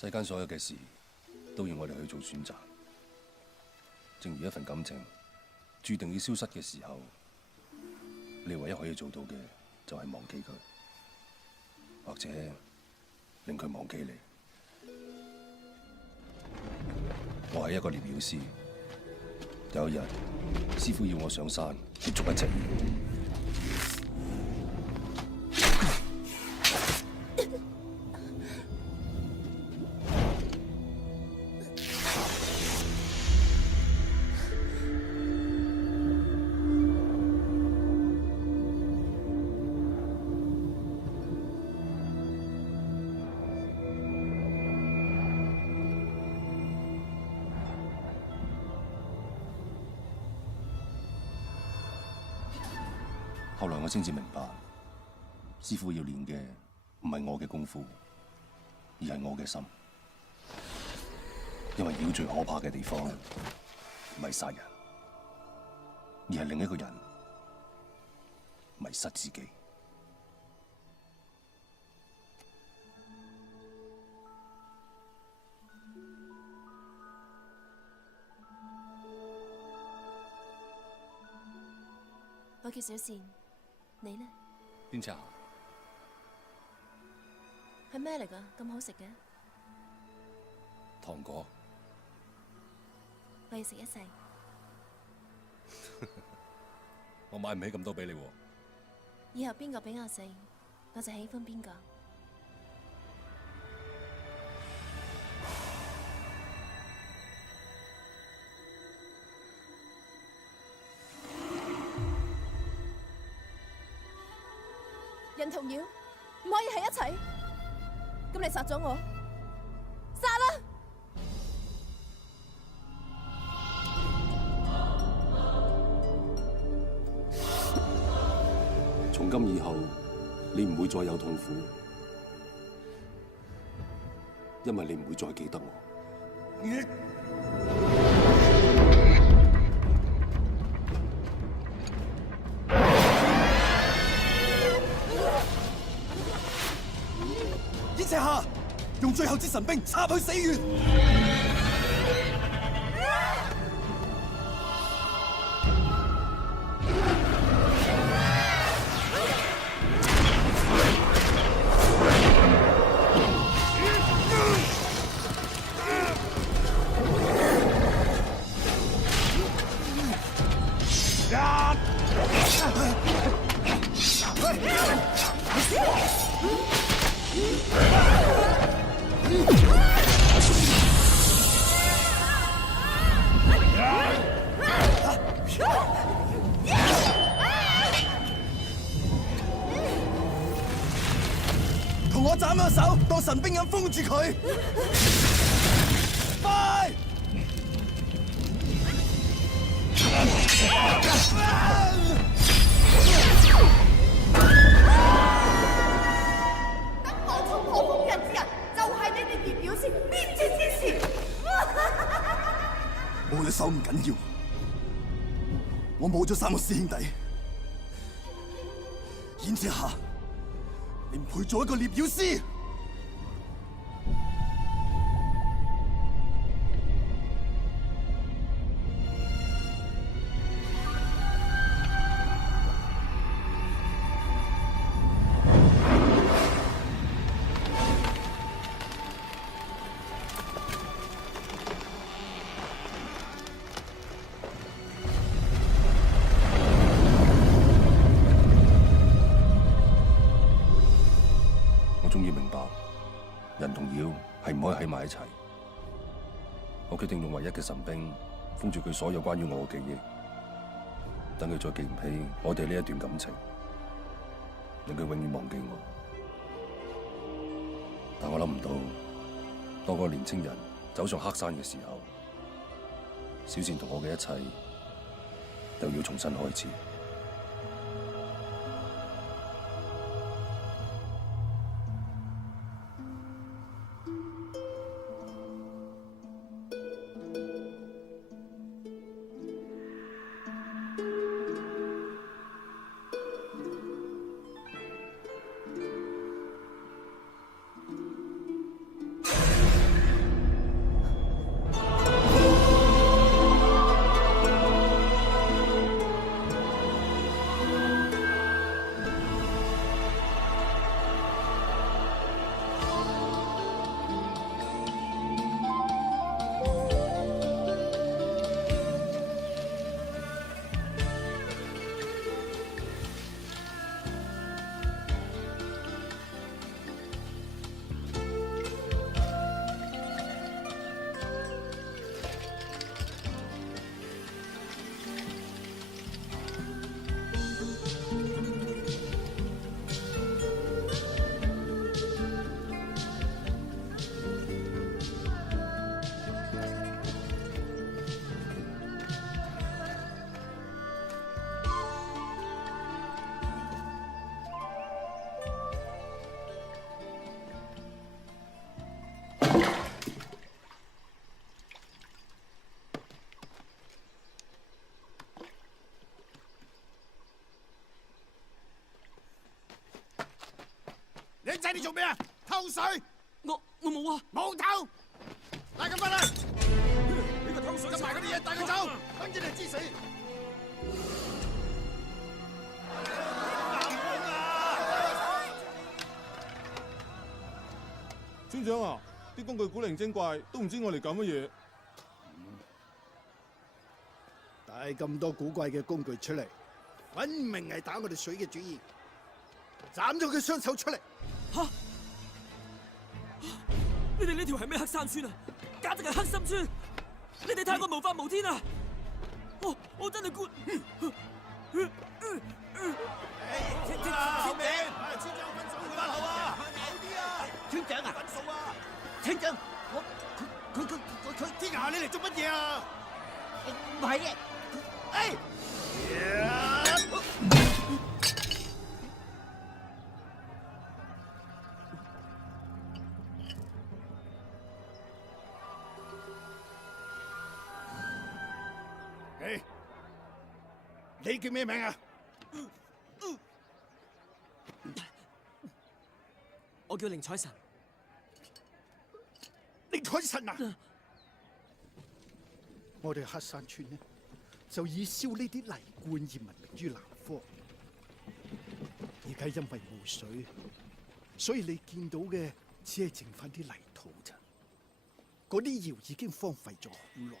世間所有嘅事都要我哋去做選擇，正如一份感情注定要消失嘅時候，你唯一可以做到嘅就係忘記佢，或者令佢忘記你。我係一個獵妖師，有一日師傅要我上山去捉一隻魚。後來我先至明白，師傅要練嘅唔係我嘅功夫，而係我嘅心。因為妖最可怕嘅地方唔係殺人，而係另一個人迷失自己。我叫小倩。你呢？邊隻啊？係咩嚟㗎？咁好食嘅？糖果。我要食一世。我買唔起咁多俾你喎。以後邊個俾我食，我就喜歡邊個。人同妖唔可以喺一齊，咁你殺咗我，殺啦！從今以後，你唔會再有痛苦，因為你唔會再記得我。赤夏用最後之神兵插去死穴，同我斬咗手，當神兵咁封住佢。快！等我衝破封印之人，就係你哋葉妖師滅絕之時。冇咗手唔緊要，我冇咗3個師兄弟，燕赤夏，你唔配做一個獵妖師。終於明白，人同妖係唔可以喺埋一齊。我決定用唯一嘅神兵封住佢所有關於我嘅記憶，等佢再記唔起我哋呢一段感情，令佢永遠忘記我。但我諗唔到，當個年青人走上黑山嘅時候，小倩同我嘅一切又要重新開始。仔，你做咩啊？偷水？我冇啊！冇偷！帶佢翻去，呢個偷水執埋嗰啲嘢，帶佢走，等住你知死。村長啊，啲工具古靈精怪，都唔知我哋搞乜嘢。帶咁多古怪嘅工具出嚟，分明係打我哋水嘅主意。斬咗佢雙手出嚟！吓！你哋呢條係咩黑山村啊？簡直係黑心村！你哋太過無法無天啊！我真係估。村長分手佢啦，好啊！有啲啊！村長啊！分數啊！村長，佢天涯，你嚟做乜嘢啊？唔係嘅，哎！哎，你叫咩名啊？我叫寧采臣。寧采臣啊！我哋黑山村呢，就以燒呢啲泥罐而聞名於南方。而家因為冇水，所以你見到嘅只係剩翻啲泥土咋。嗰啲窯已經荒廢咗好耐，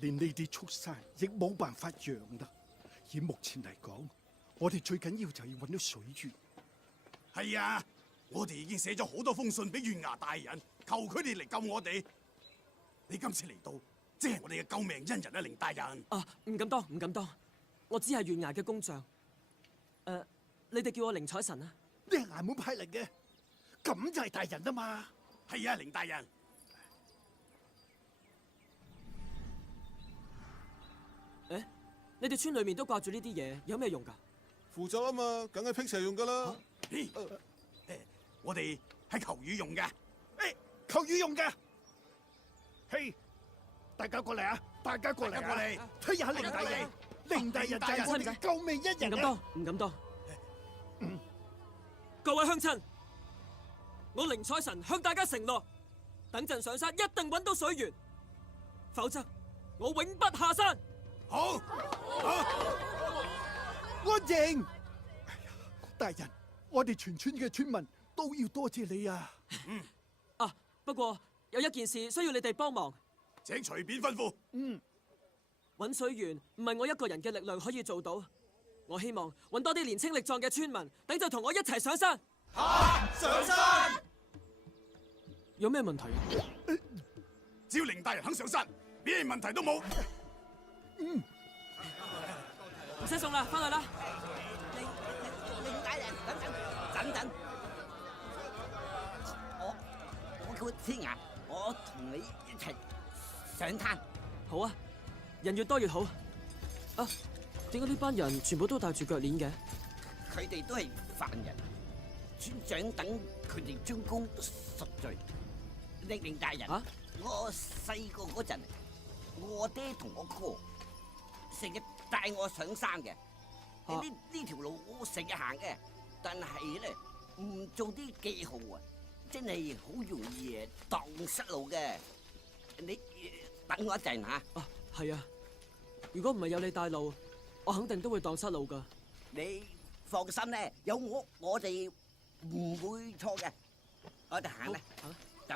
連呢啲畜生亦冇辦法養啦。以目前嚟講，我哋最緊要就要揾到水源。係啊，我哋已經寫咗好多封信俾縣衙大人，求佢哋嚟救我哋。你今次嚟到，即係我哋嘅救命恩人啊，凌大人。啊，唔敢當，唔敢當，我只係縣衙嘅工匠。你哋叫我寧采臣啊？你係衙門派嚟嘅，咁就係大人啊嘛。係啊，凌大人。誒，你哋村裏面都掛住呢啲嘢，有咩用㗎？負責啊嘛，梗係辟邪用噶啦。我哋係求雨用嘅。誒，求雨用嘅。嘿，大家過嚟啊！大家過嚟啊！過嚟，推下凌大人。凌大人就係我哋嘅救命恩人啊！唔敢當，唔敢當。各位鄉親，我寧采臣向大家承諾，等陣上山一定揾到水源，否則我永不下山。好，安靜！哎呀，大人，我哋全村嘅村民都要多謝你啊！啊，不過有一件事需要你哋幫忙。請隨便吩咐。揾水源唔係我一個人嘅力量可以做到，我希望揾多啲年青力壯嘅村民，等就同我一齊上山。上山！有咩問題啊？只要凌大人肯上山，咩問題都冇。唔使送啦，翻去啦。凌大人，等等，我叫天涯，我同你一齊上山。好啊，人越多越好。啊，點解呢班人全部都戴住腳鏈嘅？佢哋都係犯人，村長等佢哋將功贖罪。凌大人，我細個嗰陣，我爹同我哥成日帶我上山嘅。呢條路我成日行嘅，但係咧唔做啲記號啊，真係好容易蕩失路嘅。你等我一陣吓。啊，係啊。如果唔係有你帶路，我肯定都會蕩失路噶。你放心咧，有我哋唔會錯嘅。我哋行啦，走，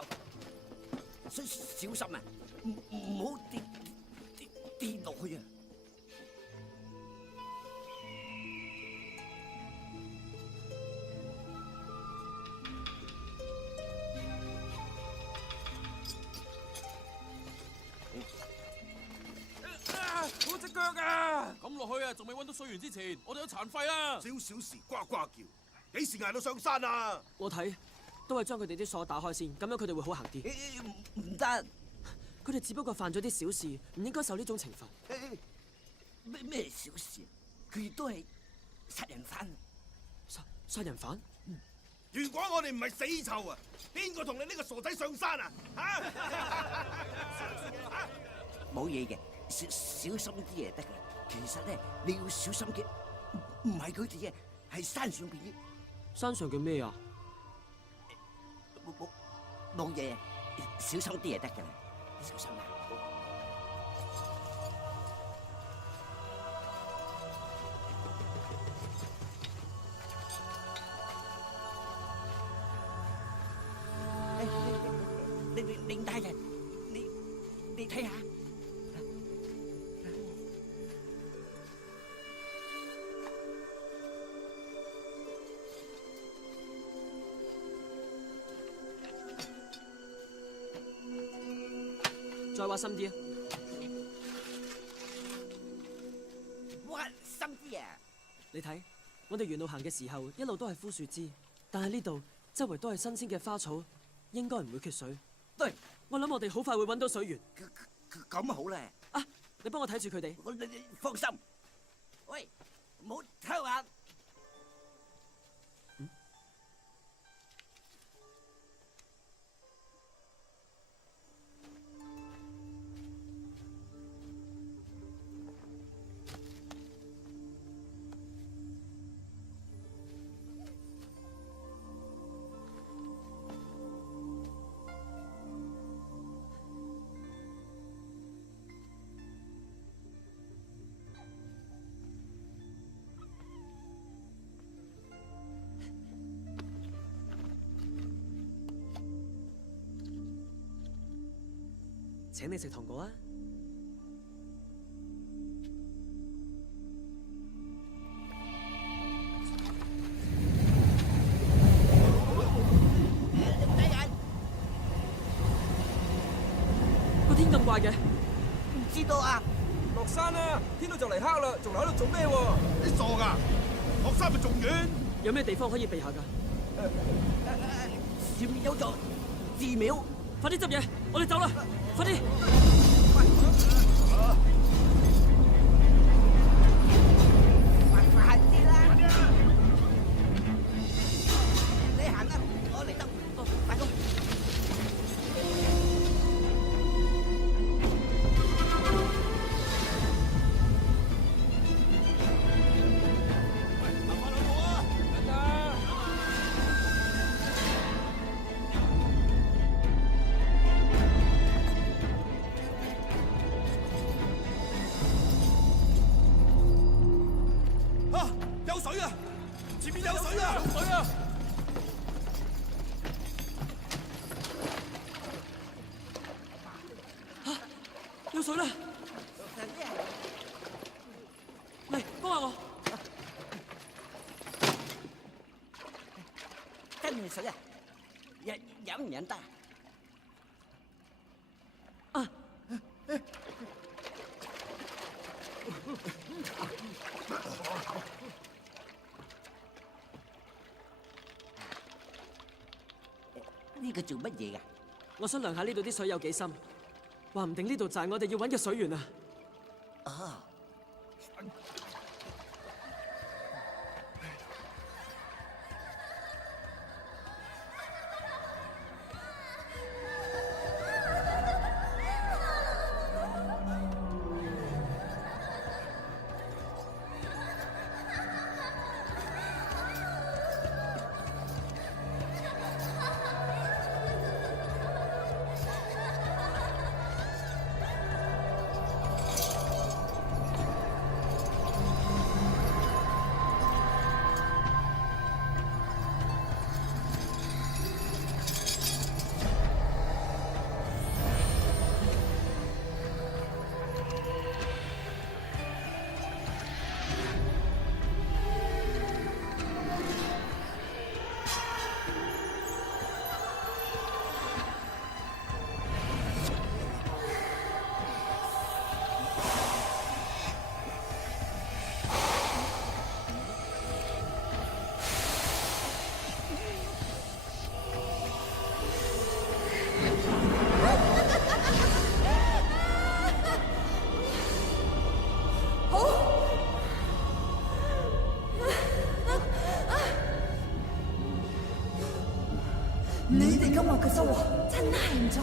小心啊，唔好跌落去啊！我隻腳啊！咁落去啊，仲未搵到水源之前，我哋有殘廢啊！少少事呱呱叫，幾時捱到上山啊？我睇都係將佢哋啲鎖打開先，咁樣佢哋會好行啲。唔得，佢哋只不過犯咗啲小事，唔應該受呢種懲罰。咩小事？佢哋都係殺人犯。殺人犯？如果我哋唔係死囚啊，邊個同你呢個傻仔上山啊？冇嘢嘅，小心啲嘢得嘅。其實咧，你要小心嘅，唔係佢哋嘅，係山上邊嘅。山上嘅咩啊？冇嘢，小心啲就得㗎啦，小心啦。令大人，你睇下。再挖深啲啊！挖深啲啊！你睇，我哋沿路行嘅時候，一路都係枯樹枝，但係呢度周圍都係新鮮嘅花草，應該唔會缺水。對，我諗我哋好快會揾到水源。咁好咧！啊，你幫我睇住佢哋。你放心。喂，唔好偷眼。請你食糖果啊！個天咁怪嘅，唔知道啊！落山啦，天都就嚟黑啦，仲留喺度做咩喎？你傻㗎？落山咪仲遠？有咩地方可以避下㗎？前面有座寺廟，快啲執嘢，我哋走啦！快啲！快啲啦！你行啦，我嚟得，快啲！有水啊！前面有水啊！有水啊！有水啦！嚟，幫下我。真係水啊！飲唔飲得？啊！呢個做乜嘢㗎？我想量下呢度啲水有幾深，話唔定呢度就係我哋要揾嘅水源啊！啊！你哋今日嘅收穫真係唔錯。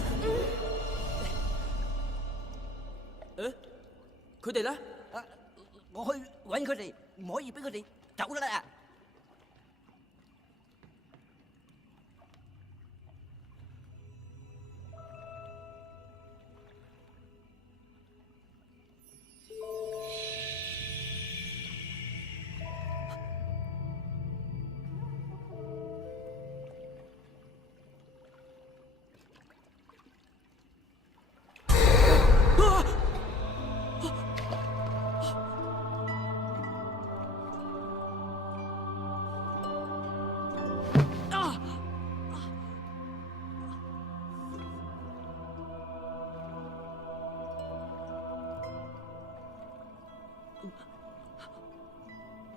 佢哋咧？啊！我去揾佢哋，唔可以俾佢哋走啦！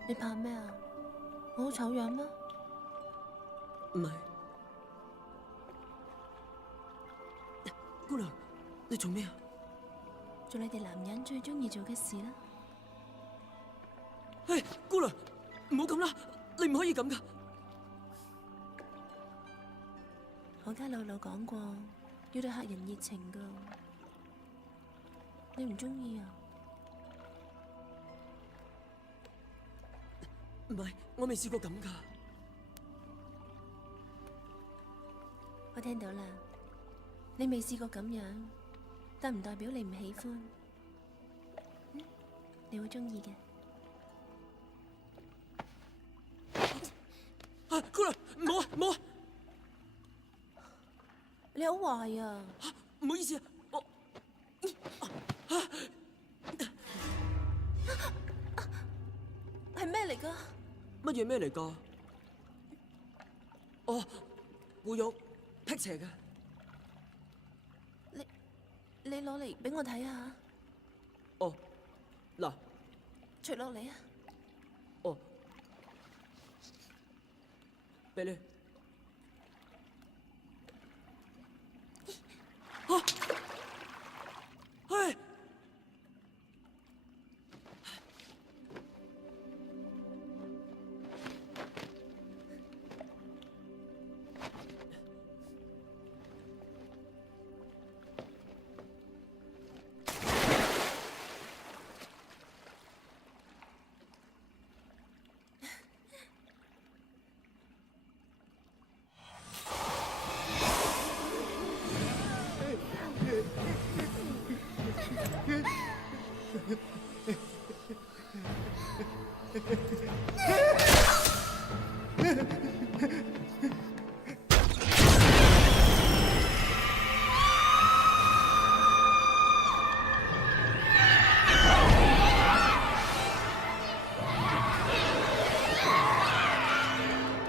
你怕咩啊？我好醜樣咩？唔係，姑娘，你做咩啊？做你哋男人最中意做嘅事啦。唉，姑娘，唔好咁啦，你唔可以咁噶。我家老講過，要對客人熱情噶。你唔中意啊？唔係，我未試過咁噶。我聽到啦，你未試過咁樣，但唔代表你唔喜歡。你會中意嘅。啊，姑娘，唔好啊，唔好啊！你好壞啊！唔好意思啊，我係咩嚟噶？乜嘢咩嚟噶？哦，護玉辟邪嘅。你攞嚟俾我睇下。哦，嗱，除落嚟啊！哦，俾你。啊！唉！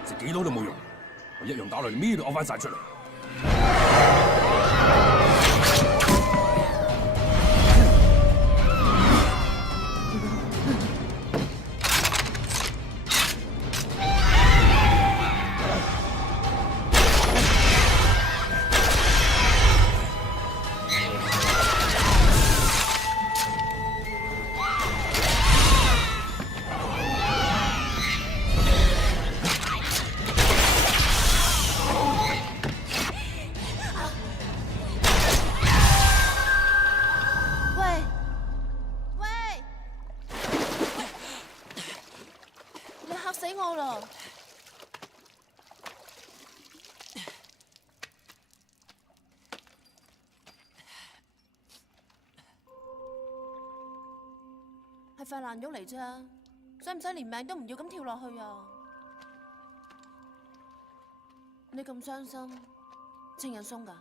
食幾多都冇用，我一樣打落嚟，咩都嘔翻晒出嚟。係塊爛肉嚟啫，使唔使連命都唔要咁跳落去啊？你咁傷心，情人送㗎？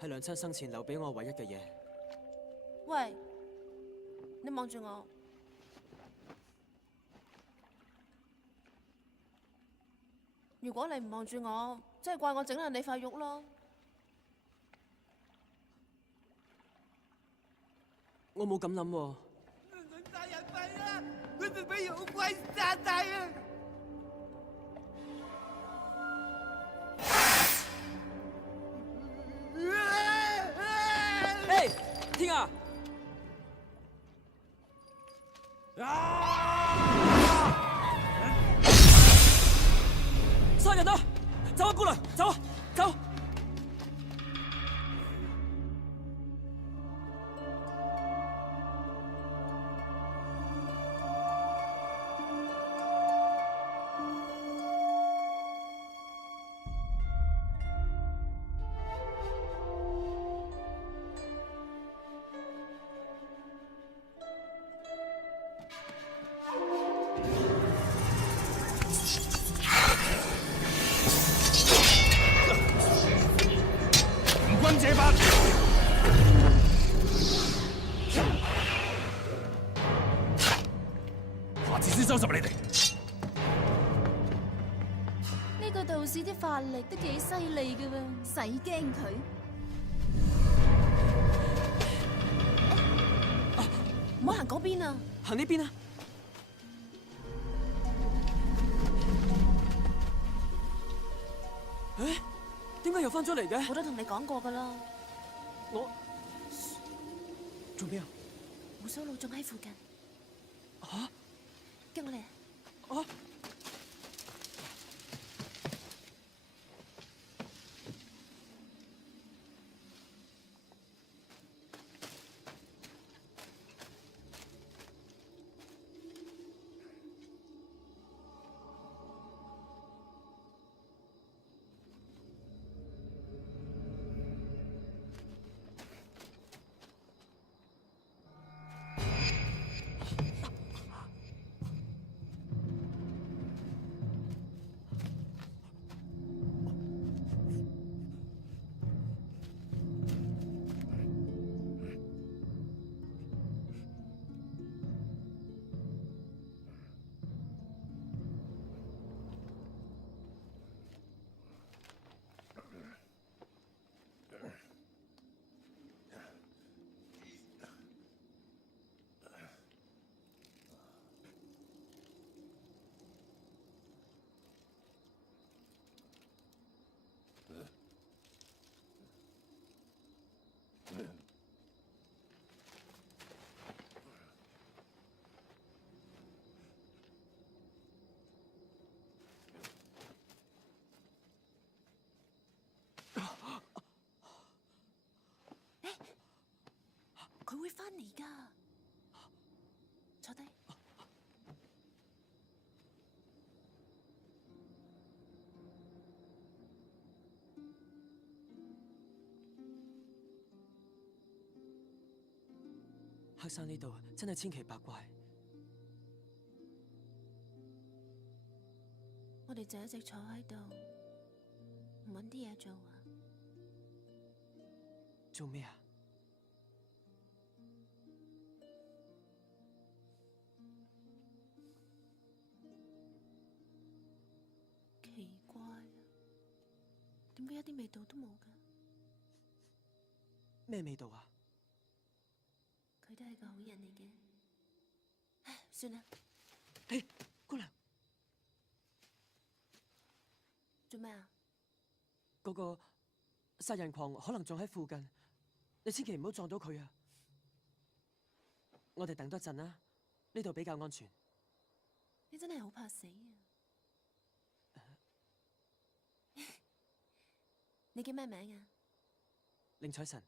係娘親生前留俾我唯一嘅嘢。喂，你望住我。如果你唔望住我，即係怪我整爛你塊肉咯。我冇咁諗喎。殺人犯啊！佢哋俾妖怪殺晒啊！嘿，天啊！殺人啊！走啊，姑娘，走啊，走！這班下次先收拾你哋。呢個道士啲法力都幾犀利㗎喎，使驚佢？唔好行嗰邊啊！行呢邊啊！誒，點解又翻咗嚟嘅？我都同你講過噶啦，我做咩啊？胡鬚佬仲喺附近。吓？跟我嚟。啊！佢會翻嚟噶，坐低。黑山呢度真係千奇百怪。我哋就一直坐喺度，唔搵啲嘢做啊？做咩啊？奇怪啊，點解一啲味道都冇㗎？咩味道啊？佢都係個好人嚟嘅。唉，算啦。誒，姑娘，做咩啊？嗰個殺人狂可能仲喺附近，你千祈唔好撞到佢啊！我哋等多陣啦，呢度比較安全。你真係好怕死啊！你叫咩名啊？寧采臣。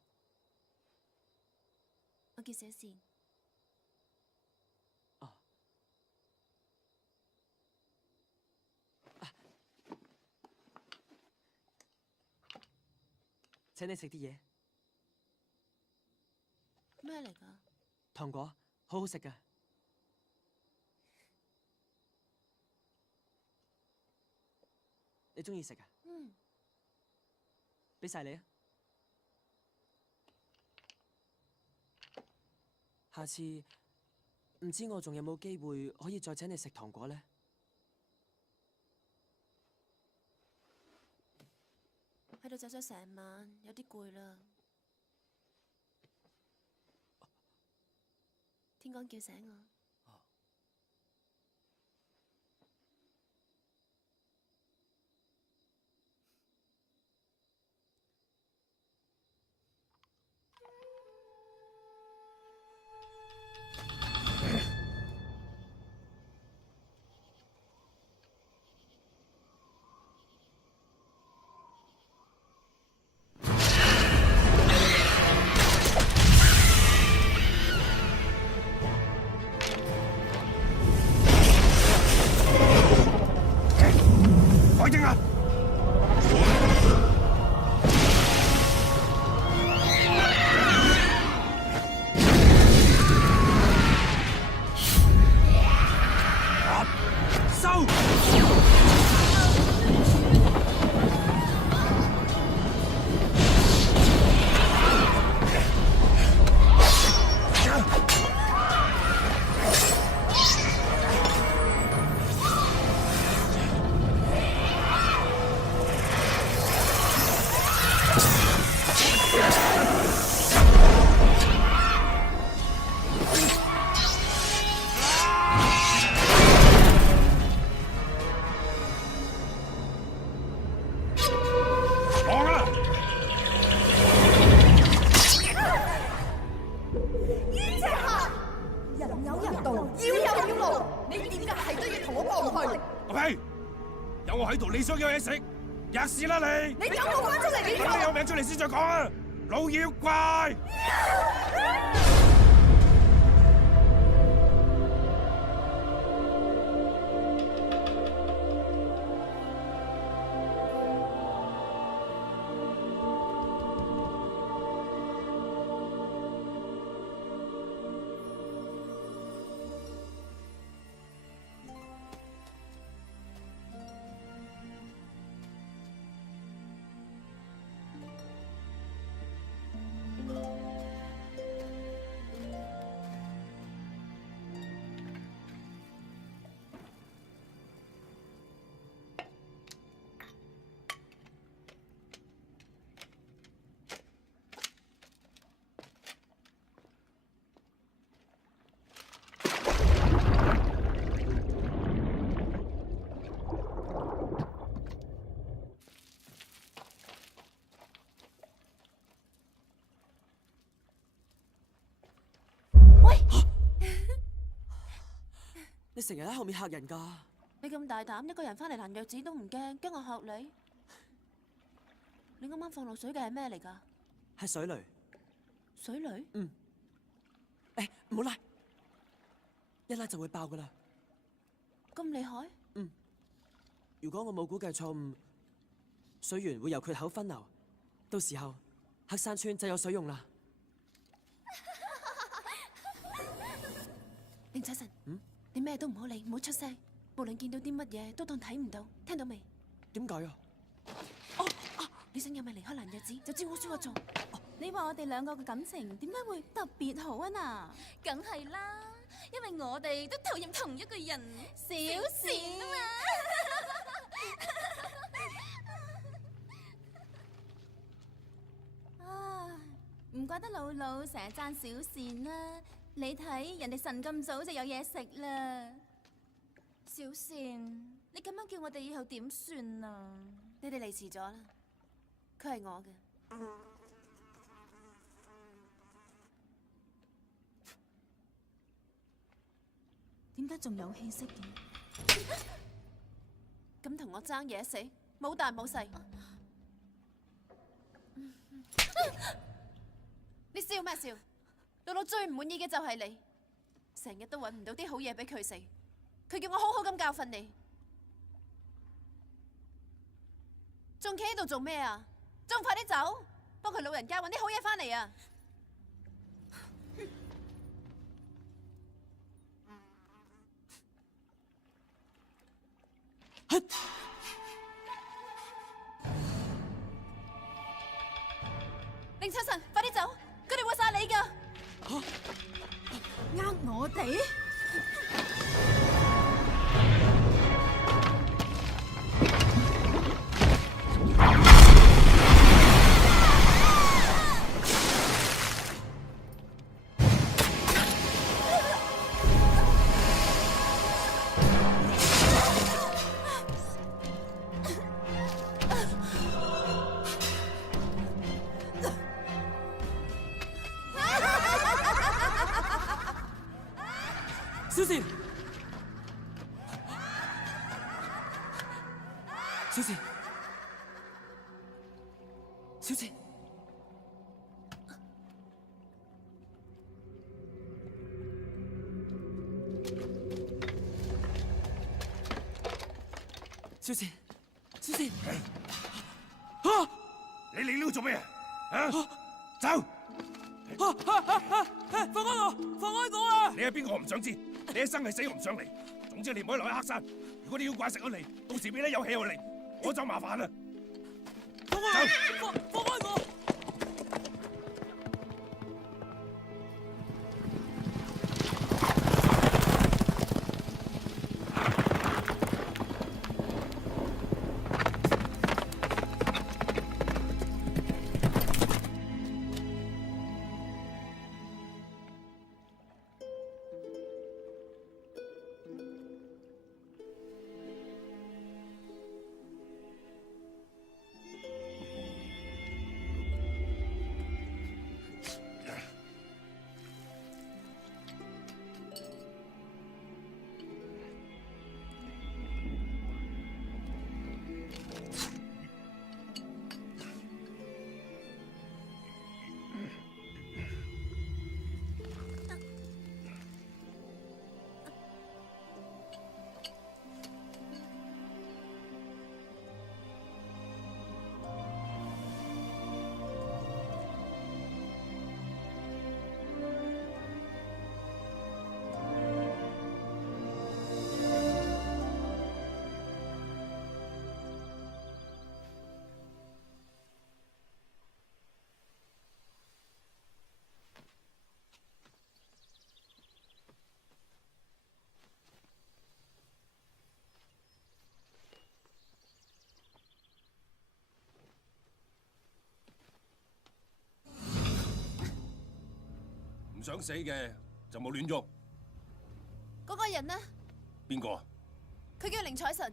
我叫小倩。哦。請你食啲嘢。咩嚟㗎？糖果，好好食㗎。你中意食啊？嗯。俾晒你啊！下次唔知我仲有冇機會可以再請你食糖果呢？喺度走咗成晚，有啲攰啦。天光叫醒我。你點解係都要同我過去？個屁！有我喺度，你想有嘢食，吔屎啦你！你等我翻出嚟呢等你有名出嚟先再講啊！老妖怪！你成日喺後面嚇人㗎。你咁大膽，一個人翻嚟攔藥子都唔驚，驚我學你？你啱啱放落水嘅係咩嚟㗎？係水雷。水雷？誒，唔好拉，一拉就會爆㗎啦。咁厲害？如果我冇估計錯誤，水源會由缺口分流，到時候黑山村就有水用啦。寧采臣，你咩都唔好理，唔好出聲，無論見到啲乜嘢都當睇唔到，聽到未？點解啊？你想有咪離開攔藥子，就照我說話做。你話我哋兩個嘅感情點解會特別好啊？嗱，梗係啦，因為我哋都討厭同一個人，小倩啊嘛。啊，唔怪得老老成日讚小倩啦。你睇人哋晨咁早就有嘢食啦。小倩，你咁樣叫我哋以後點算啊？你哋嚟遲咗啦，佢係我嘅。點解仲有氣息嘅？咁同我爭嘢食，冇大冇細。你笑咩笑？老老最唔滿意嘅就係你，成日都揾唔到啲好嘢俾佢食。佢叫我好好咁教訓你，仲企喺度做咩啊？仲唔快啲走，幫佢老人家揾啲好嘢翻嚟啊！寧采臣，快啲走，佢哋會殺你㗎！呃我哋？小倩，小倩，小倩，小倩，小倩，啊！你嚟呢度做咩啊？走！放開我！放開我啊！你係邊個我唔想知，你一生係死我唔想嚟。總之你唔可以留喺黑山。如果你妖怪食咗你，到時俾你有氣我嚟，我就麻煩啦。放開我！放開我！想死嘅就冇亂喐。嗰個人呢？邊個？佢叫寧采臣。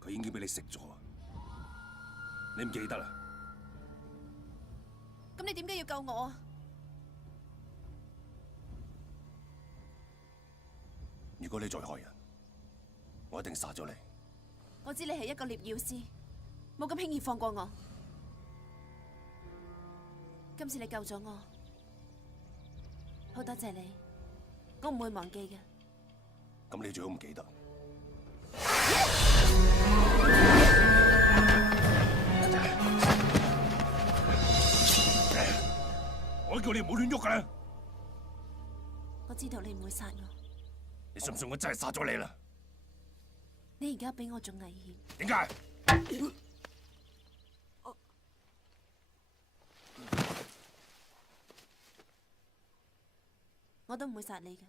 佢已經俾你食咗，你唔記得啦？咁你點解要救我啊？如果你再害人，我一定殺咗你。我知你係一個獵妖師，冇咁輕易放過我。今次你救咗我，好多謝你，我唔會忘記嘅。咁你最好唔記得。我叫你唔好亂喐㗎啦！我知道你唔會殺我。你信唔信我真係殺咗你啦？你而家比我仲危險。點解？我都唔會殺你嘅。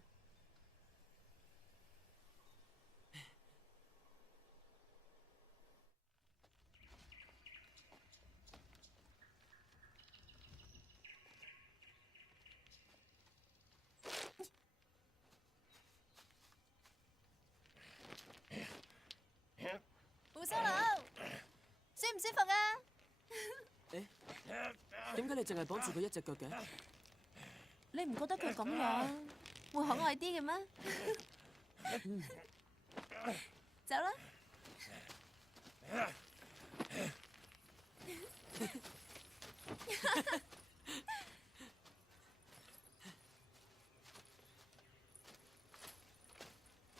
胡修佬，舒唔舒服啊？點解你淨係綁住佢一隻腳嘅？你唔覺得佢咁樣會可愛啲嘅咩？走啦！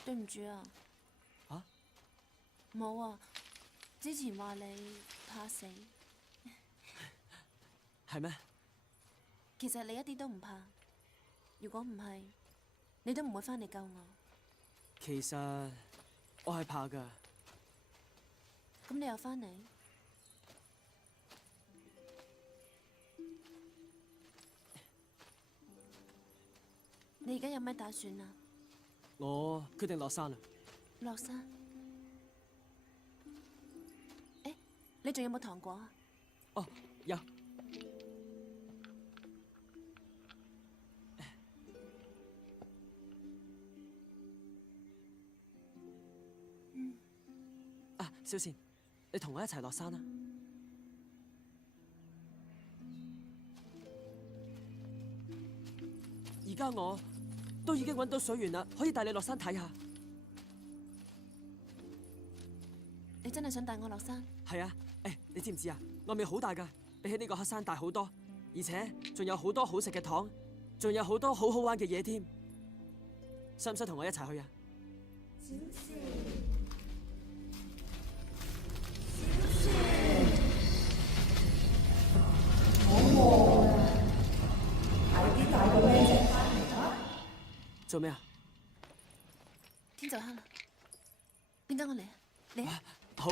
對唔住啊！嚇？冇啊！之前話你怕死，係咩？其實你一啲都唔怕。如果唔係，你都唔會返嚟救我。其實我係怕㗎。咁你又返嚟？你而家有咩打算啊？我決定落山啦。落山？誒，你仲有冇糖果啊？哦，有。小倩，你同我一齊落山啦！而家我都已經揾到水源啦，可以帶你落山睇下。你真係想帶我落山？係啊，你知唔知啊？外面好大㗎，比起呢個黑山大好多，而且仲有好多好食嘅糖，仲有好多好好玩嘅嘢添。想唔想同我一齊去啊？做咩啊？天就黑啦，點解我嚟啊？嚟啊！好。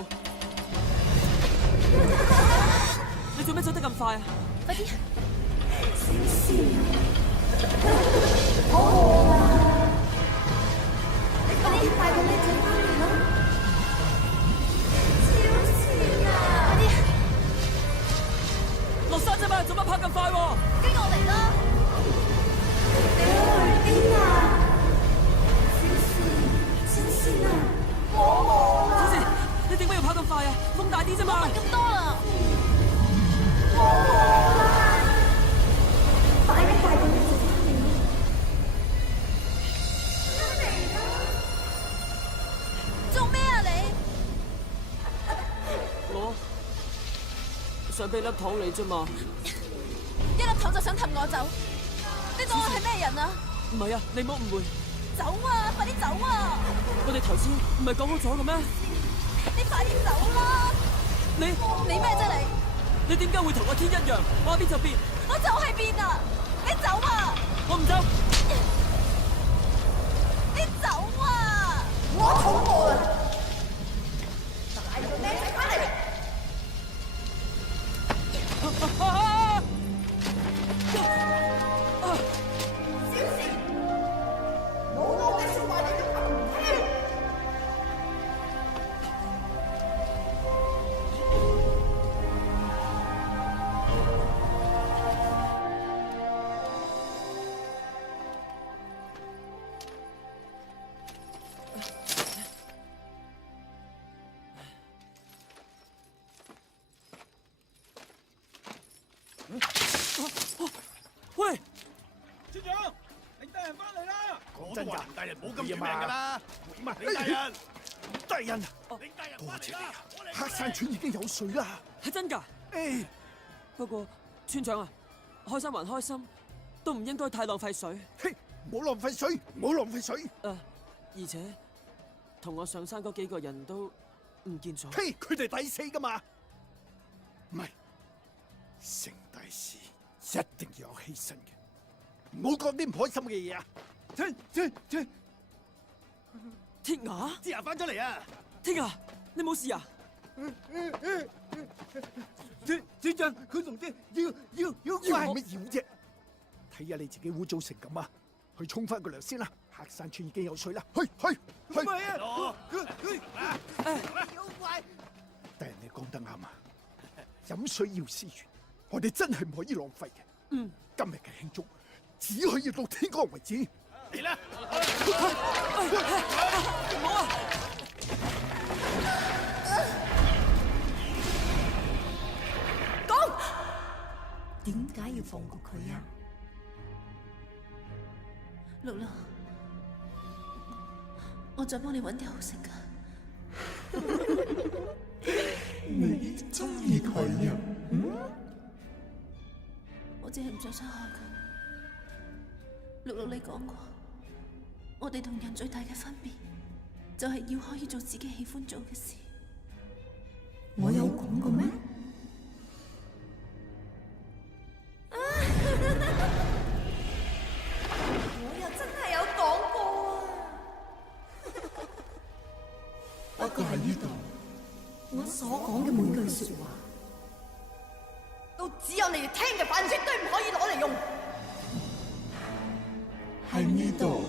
你做咩走得咁快啊？快啲！快啲帶個靚仔返嚟啦！小倩啊！快啲！落山啫嘛，做乜跑咁快喎？跟我嚟啦！你去邊啊？小倩啊！小倩，你點解要跑咁快啊？風大啲啫嘛！唔咁多啦！快啲帶個靚仔返嚟啦！做咩啊你？我想俾粒糖你啫嘛。一粒糖就想氹我走？你當我係咩人啊？唔係啊，你唔好誤會。走啊！快啲走啊！我哋頭先唔係講好咗嘅咩？你快啲走啦！你咩啫你？你點解會同個天一樣？我話變就變。我就係變啊！你走啊！我唔走。你走啊！我肚餓啦，帶個靚仔返嚟。小倩，老多嘅説話你都唔聽。大人翻嚟啦！講真㗎，林大人冇咁短命㗎啦！林大人，大人，林大人多謝你啊！我嚟黑山村已經有水啦。係真㗎。誒，不過村長啊，開心還開心，都唔應該太浪費水。嘿，唔好浪費水，唔好浪費水。而且同我上山嗰幾個人都唔見咗。嘿，佢哋抵死㗎嘛？唔係，成大事一定要有犧牲嘅，唔好講啲唔開心嘅嘢啊！鐵牙，之後翻咗嚟啊！鐵牙，你冇事啊？村長，佢同啲要乜要啫？睇下你自己污糟成咁啊！去沖翻個涼先啦！黑山村已經有水啦，去！唔係啊！妖怪！大人你講得啱啊！飲水要思源，我哋真係唔可以浪費嘅。嗯，今日嘅慶祝只可以到天光為止。嚟啦！唔好啊！講，點解要放過佢啊？六六，我再幫你揾啲好食㗎。你中意佢啊？我只係唔想傷害佢。六六，你講過，我哋同人最大嘅分別，就係要可以做自己喜歡做嘅事。我有講過咩？我又真係有講過啊！不過喺呢度，我所講嘅每句說話，都只有你哋聽嘅，凡絕對唔可以攞嚟用。喺呢度，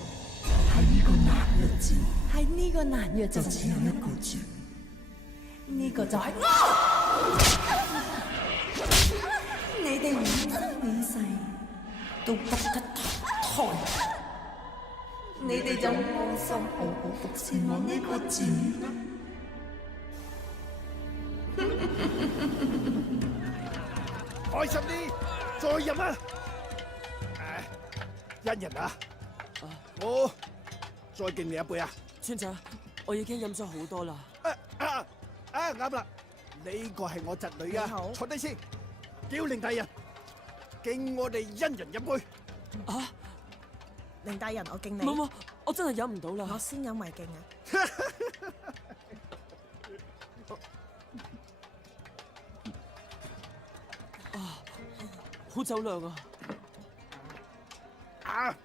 喺呢個難日子，喺呢個難日就只有一個字，呢個就係我。你哋永生永世都不得投胎，你哋就安心好好服侍我呢個字啦。開心啲，再飲啊！恩人啊，我再敬你一杯啊！村長，我已經飲咗好多啦。啱啦，呢個係我侄女啊，坐低先，叫凌大人敬我哋恩人一杯。啊！凌大人，我敬你。冇，我真係飲唔到啦。我先飲為敬啊！好酒量啊！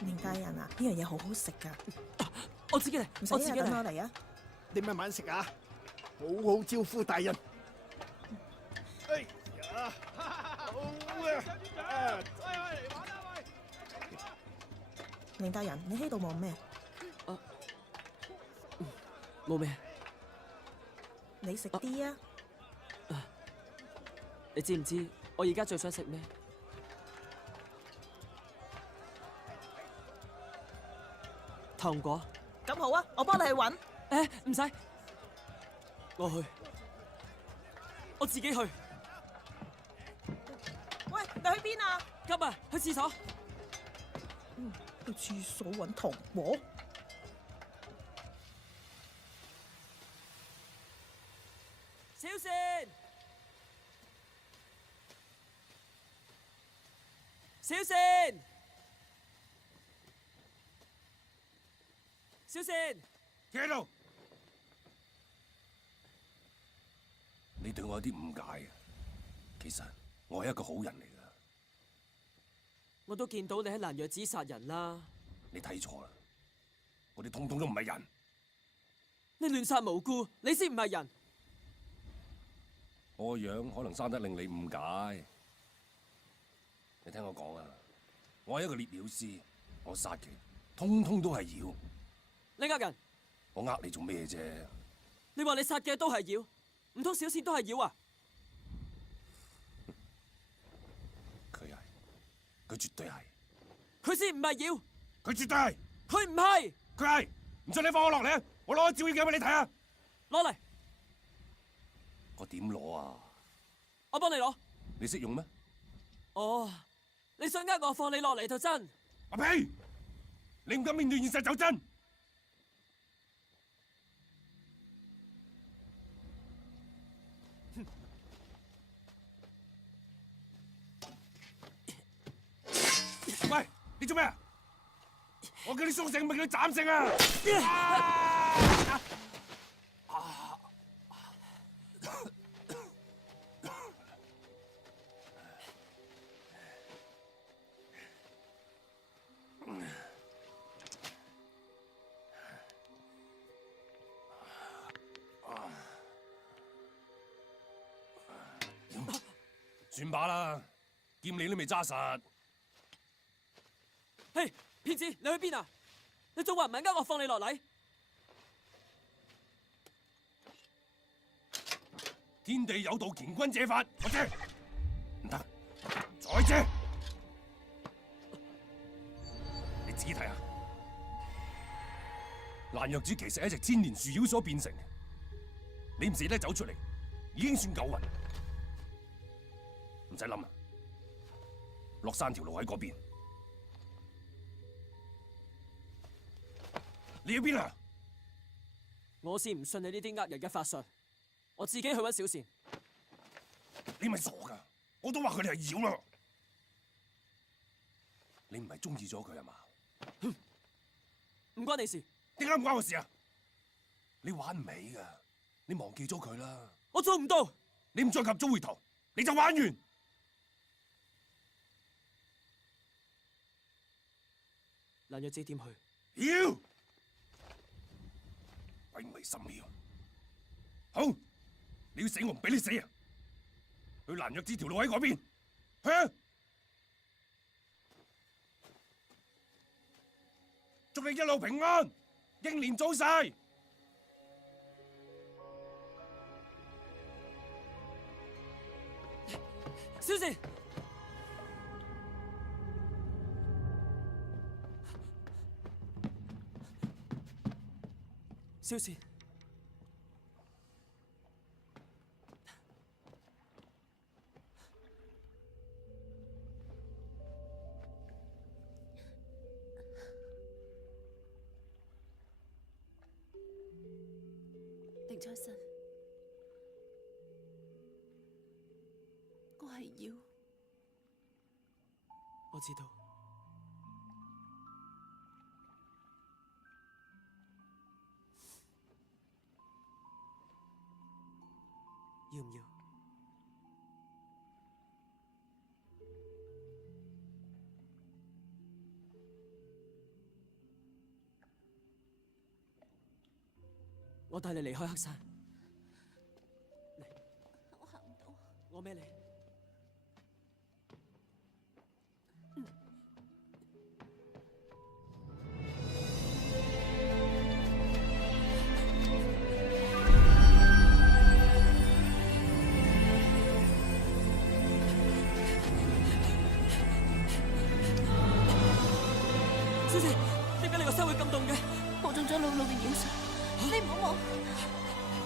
凌大人啊，呢樣嘢好好食噶。我自己嚟，唔使啊，等我嚟啊！你慢慢食啊，好好招呼大人。哎呀，好啊！凌大人，你喺度望咩？冇咩。你食啲啊！你知唔知我而家最想食咩？糖果。咁好啊，我幫你去揾。唔使，我去，我自己去。喂，你去邊啊？急啊，去廁所。去廁所揾糖果。小倩，小倩，小倩，企喺度。你對我有啲誤解啊！其實我係一個好人嚟㗎。我都見到你喺蘭若寺殺人啦。你睇錯啦，我哋通通都唔係人。你亂殺無辜，你先唔係人。我個樣可能生得令你誤解。你聽我講啊，我係一個獵鳥師，我殺嘅通通都係妖。你呃人？我呃你做咩啫？你話你殺嘅都係妖，唔通小倩都係妖啊？佢係，佢絕對係。佢先唔係妖，佢絕對係。佢唔係，佢係。唔信你放我落嚟啊！我攞照片俾你睇啊！攞嚟。我點攞啊？我幫你攞。你識用咩？哦，你想呃我放你落嚟就真。阿屁！你唔敢面對現實就真。喂，你做咩啊？我叫你送性命，你斬性啊！算罷啦，劍你都未揸實。嘿，騙子，你去邊啊？你仲話唔係呃我放你落嚟？天地有道，乾坤借法，我借。唔得，再借。你自己睇下，蘭若子其實係一隻千年樹妖所變成嘅，你唔捨得走出嚟，已經算夠運。唔使諗啊，落山條路喺嗰邊。你要邊啊？我先唔信你呢啲呃人嘅法術，我自己去揾小倩。你咪傻噶！我都話佢哋係妖啦。你唔係中意咗佢係嘛？唔關你事。點解唔關我事啊？你玩唔起噶，你忘記咗佢啦。我做唔到。你唔再及早回頭，你就玩完。蘭若子點去？妖！鬼迷心竅。好，你要死我唔俾你死啊！去蘭若子條路喺嗰邊，去啊！祝你一路平安，英年早逝。小倩。小倩，寧財神，我係妖。我知道。要唔要？我帶你離開黑山。嚟，我行唔到。我孭你。小倩，點解你個身會咁凍嘅？我中咗老老嘅妖術，你唔好望。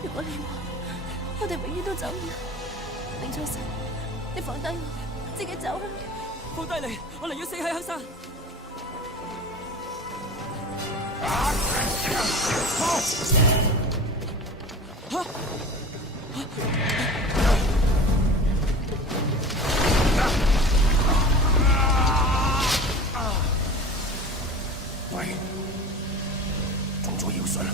如果你望，我哋永遠都走唔甩。寧財神，你放低我，自己走啦。放低你，我寧願死喺黑山。喂，中咗妖術啦！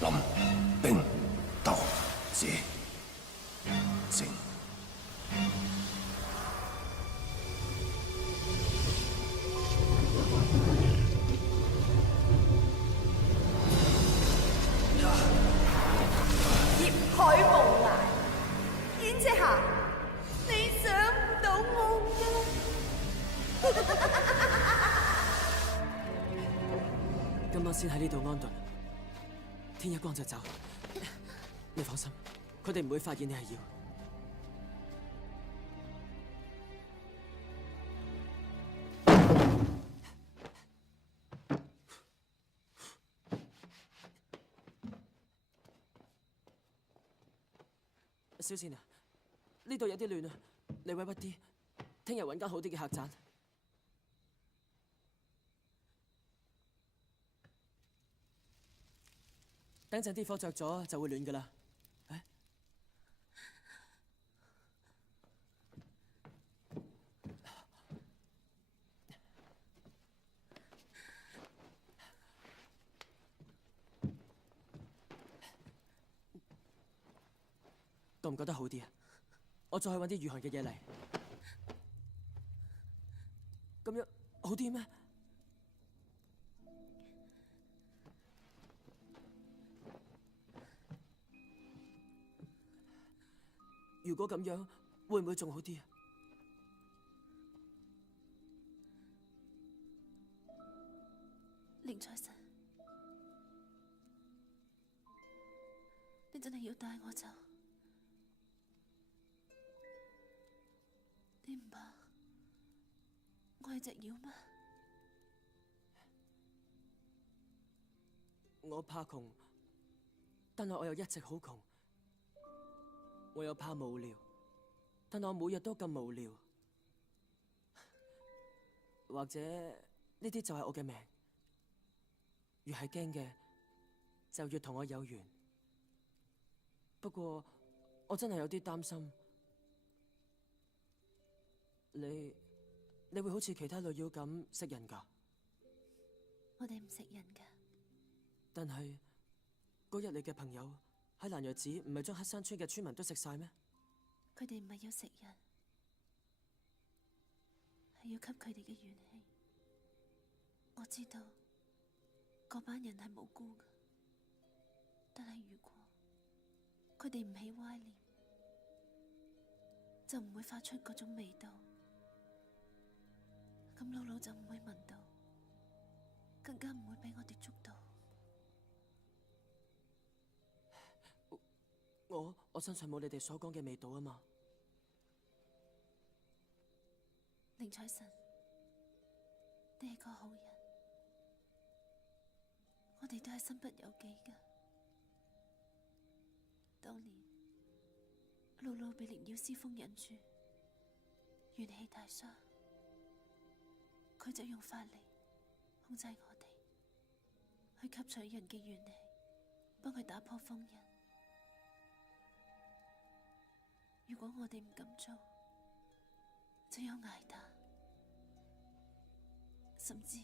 臨兵鬥者正。海無涯，燕赤霞，你想唔到我㗎。今晚先喺呢度安頓，天一光就走。你放心，佢哋唔會發現你係妖。小倩啊，呢度有啲亂啊，你委屈啲，聽日揾間好啲嘅客棧。等陣啲火着咗就會暖噶啦。覺唔覺得好啲啊？我再去揾啲御寒嘅嘢嚟，咁樣好啲咩？如果咁樣，會唔會仲好啲啊？寧財神，你真係要帶我走？你唔怕我係隻妖咩？我怕窮，但係我又一直好窮。我又怕無聊，但我每日都咁無聊。或者呢啲就係我嘅命，越係驚嘅就越同我有緣。不過我真係有啲擔心，你會好似其他女妖咁食人㗎？我哋唔食人㗎。但係嗰日你嘅朋友喺蘭若寺唔係將黑山村嘅村民都食晒咩？佢哋唔係要食人，係要吸佢哋嘅元氣。我知道嗰班人係無辜㗎，但係如果佢哋唔起歪念，就唔會發出嗰種味道。咁姥姥就唔會聞到，更加唔會俾我哋捉到。我身上冇你哋所講嘅味道啊嘛。寧財神，你係個好人，我哋都係身不由己㗎。當年姥姥被靈妖師封印住，元氣大傷，佢就用法力控制我哋，去吸取人嘅元氣，幫佢打破封印。如果我哋唔敢做，就有捱打，甚至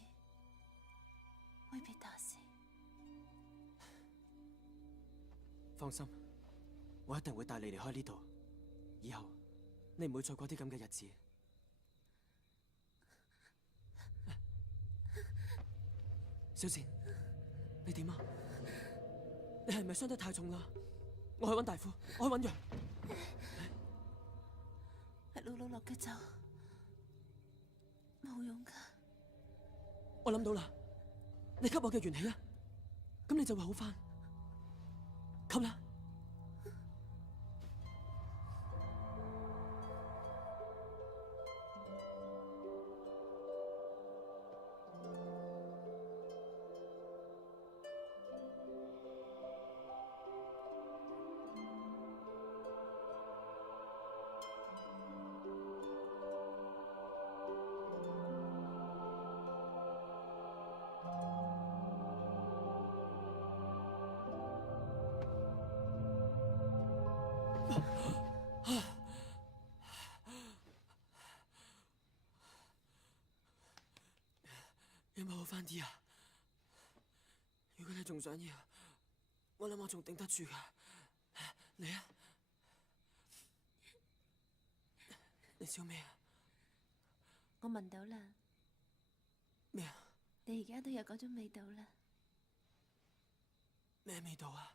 會被打死。放心，我一定會帶你離開呢度。以後你唔會再過啲咁嘅日子。小倩，你點啊？你係咪傷得太重啦？我去揾大夫，我去揾藥。係姥姥落嘅酒，冇用噶。我諗到啦，你吸我嘅元氣啊，咁你就會好返。吸啦。有冇好返啲啊？如果你仲想要，我諗我仲頂得住噶。嚟啊！你笑咩啊？我聞到啦。咩啊？你而家都有嗰種味道啦。咩味道啊？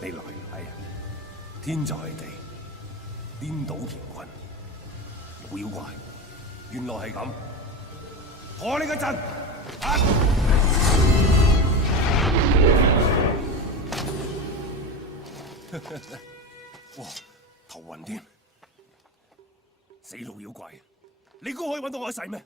你奶奶啊，天就係地，顛倒乾坤，老妖怪，原來係咁，破你個陣！哇，頭暈添！死老妖怪，你估可以揾到我一世咩？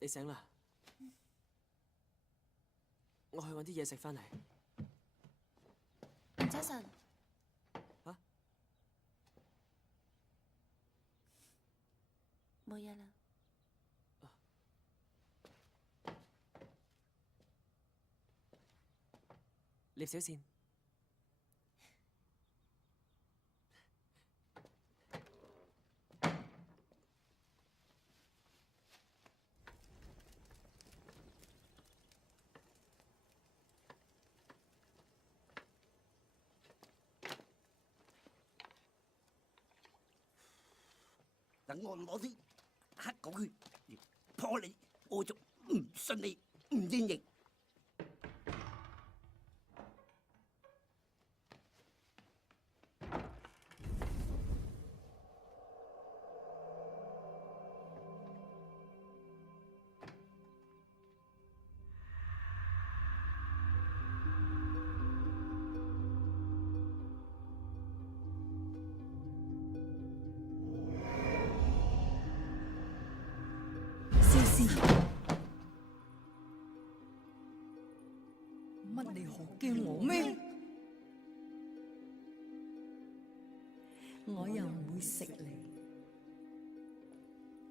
你醒啦，我去揾啲嘢食翻嚟。吳秋晨，啊？冇嘢啦。聶小倩，等我攞啲黑狗血破你，我就唔信你唔應認。乜你好驚我咩？我又唔會食你，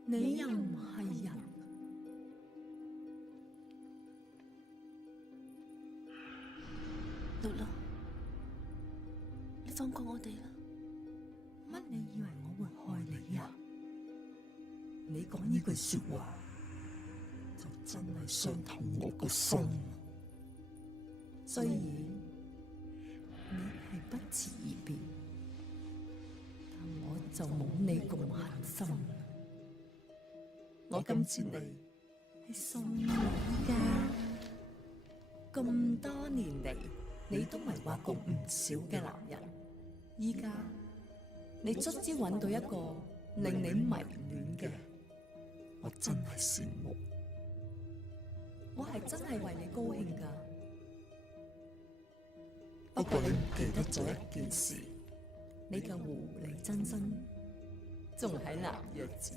你又唔係人。露露，你放過我哋啦！乜你以為我會害你呀？你講呢句說話，就真係傷透我個心。雖然你係不辭而別，但我就冇你咁狠心。我今次嚟係送你㗎。咁多年嚟，你都迷惑過唔少嘅男人，依家你卒之揾到一個令你迷戀嘅，我真係羨慕。我係真係為你高興㗎。不過你唔記得咗一件事，你嘅狐狸真身仲喺南約寺，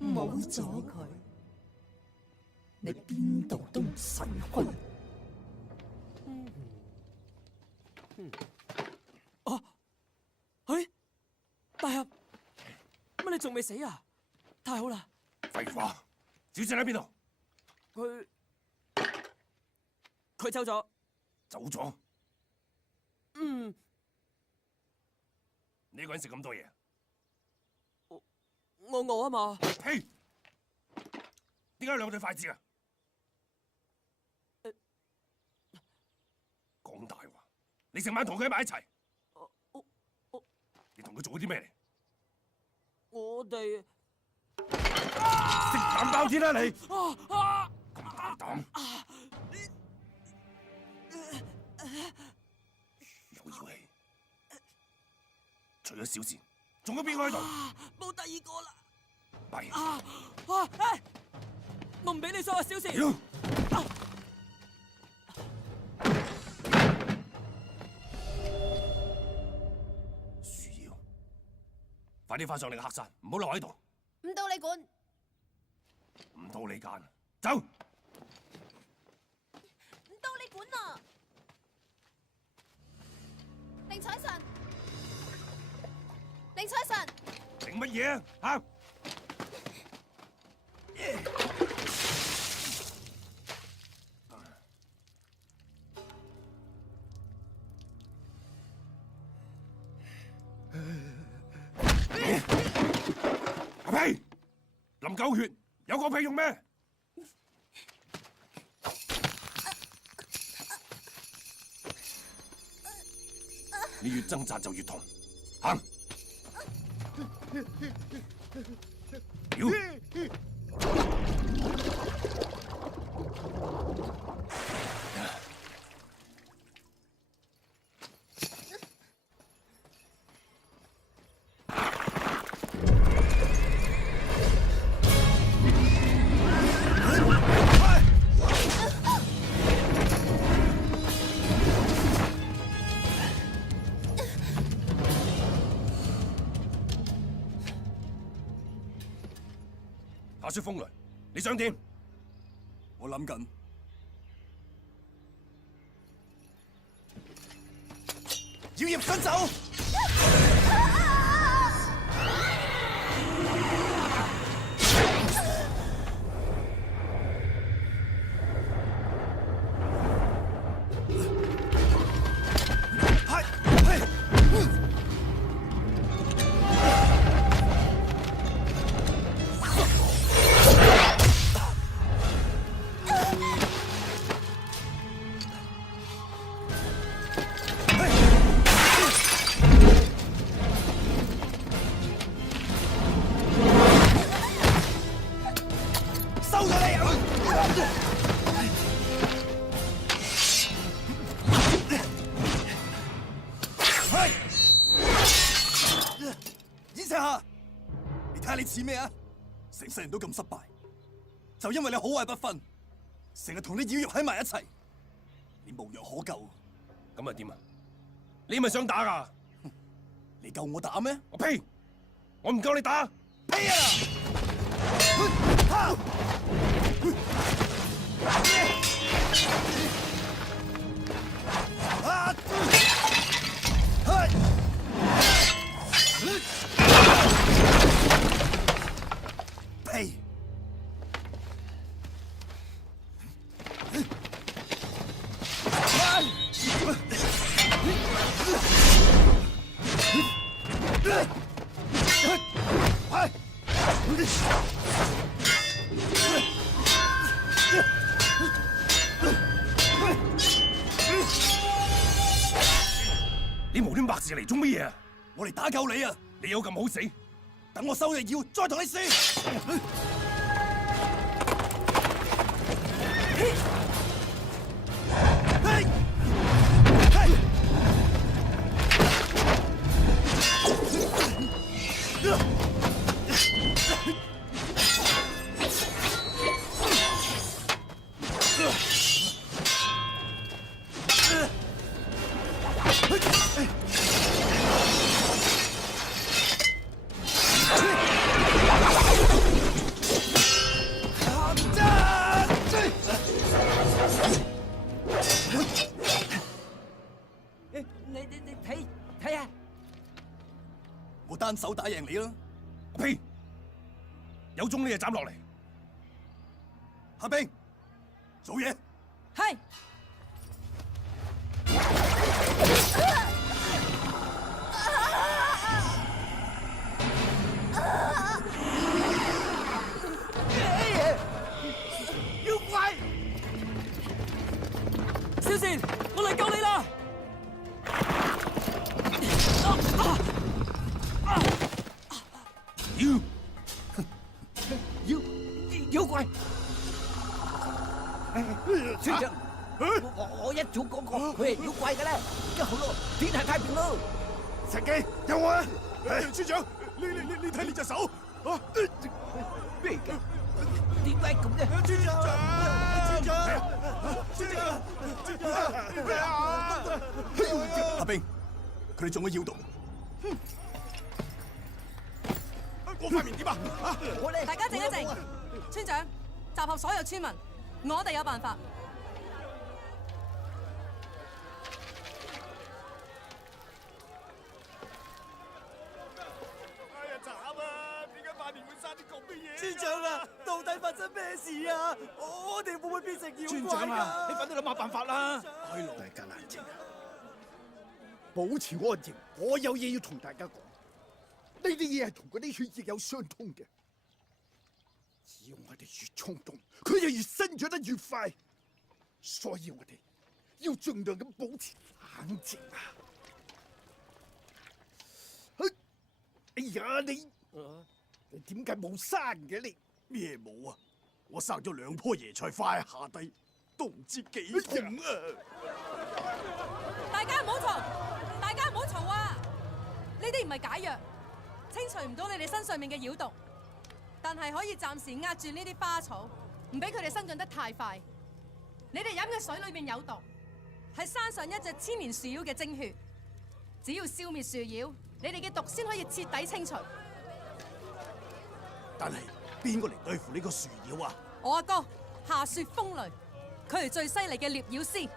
冇咗佢，你邊度都唔使去。哦，嘿，大俠，乜你仲未死啊？太好啦！廢話，小姐喺邊度？佢走咗。走咗？嗯。你一個人食咁多嘢？我餓啊嘛。呸！點解有兩對筷子啊？講大話！你成晚同佢喺埋一齊。你同佢做咗啲咩嚟？我哋食膽包天啦你！咁大膽！有妖氣！除咗小倩，仲有邊個喺度？冇第二個啦。弊！我唔俾你所有小倩。樹妖，快啲翻上你嘅黑山，唔好留喺度。唔到你管。唔到你間，走！唔到你管啊！寧采臣，寧采臣，整乜嘢啊？阿屁！淋狗血有個屁用咩？你越掙扎就越痛，行！妖！夏雪風雷，你想點？我諗緊，妖孽伸手！你似咩啊？成世人都咁失敗，就因為你好壞不分，成日同啲妖肉喺埋一齊，你無藥可救。咁啊點啊？你咪想打噶？你夠我打咩？我呸！我唔夠你打。呸啊！呸！你無端白事嚟做乜嘢啊？我嚟打救你啊！你有咁好死？等我收隻妖，再同你試。你睇下，我單手打贏你啦！呸！有種你就斬落嚟。夏冰，做嘢。係。妖怪！小倩，我嚟救你啦！妖怪！村長，我一早講過佢係妖怪㗎啦，而家好咯，天下太平咯。陳記，有我啊！村長，你睇呢隻手啊！咩㗎？點解咁嘅？村長，阿冰，佢哋中咗妖毒。我塊面點啊？大家靜一靜，村長，集合所有村民，我哋有辦法。哎呀，慘啊！點解塊面會生啲咁嘅嘢？村長啊，到底發生咩事啊？我哋會唔會變成妖怪㗎？村長啊，你快啲諗下辦法啦！大家冷靜啊，保持安靜。我有嘢要同大家講，呢啲嘢係同嗰啲血液有相通嘅。只要我哋越衝動，佢就越生長得越快。所以我哋要盡量咁保持冷靜啊！哎呀，你你點解冇生嘅你？咩冇啊？我生咗2棵椰菜花喺下低，都唔知幾痛啊！大家唔好嘈，大家唔好嘈啊！呢啲唔係解藥，清除唔到你哋身上面嘅妖毒，但係可以暫時壓住呢啲花草，唔俾佢哋生長得太快。你哋飲嘅水裏面有毒，係山上一隻千年樹妖嘅精血。只要消滅樹妖，你哋嘅毒先可以徹底清除。但係邊個嚟對付呢個樹妖啊？我阿哥夏雪風雷，佢係最犀利嘅獵妖師。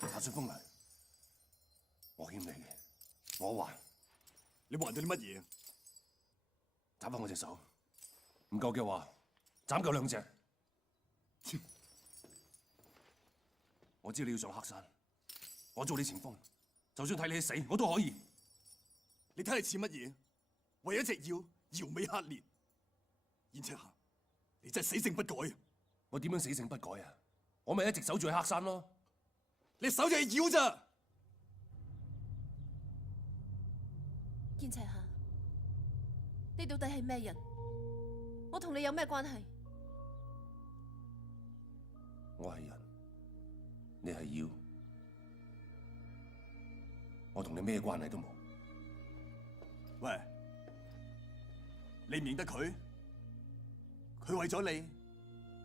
夏雪風雷，我欠你嘅，我還。你還咗啲乜嘢？斬翻我隻手，唔夠嘅話，斬夠2隻。我知你要上黑山，我做你前鋒，就算睇你死，我都可以。你睇你似乜嘢？為一隻妖，搖尾乞憐。燕赤霞，你真係死性不改啊！我點樣死性不改啊？我咪一直守住喺黑山咯。你守住係妖咋？燕赤霞，你到底係咩人？我同你有咩關係？我係人，你係妖，我同你咩關係都冇。喂，你唔認得佢？佢為咗你，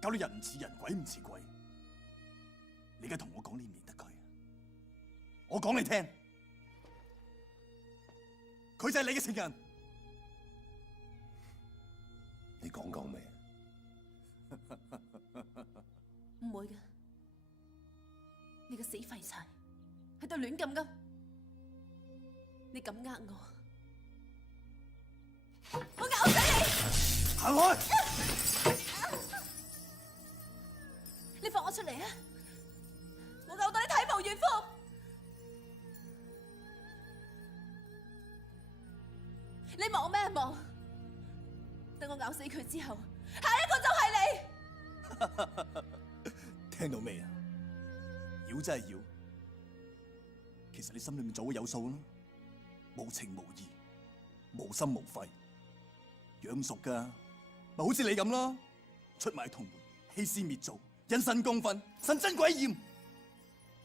搞到人唔似人，鬼唔似鬼。你而家同我講你唔認得佢，我講你聽，佢就係你嘅情人。你講未？唔會嘅，你個死廢柴喺度亂咁噏，你咁呃我咬死你！行開！你放我出嚟啊！我咬到你體無完膚！你望咩望？等我咬死佢之後，下一個就係你！聽到未啊？妖真係妖，其實你心裏面早會有數啦，無情無義，無心無肺，養熟噶，咪好似你咁咯，出賣同門，欺師滅祖，人神共憤，神憎鬼厭。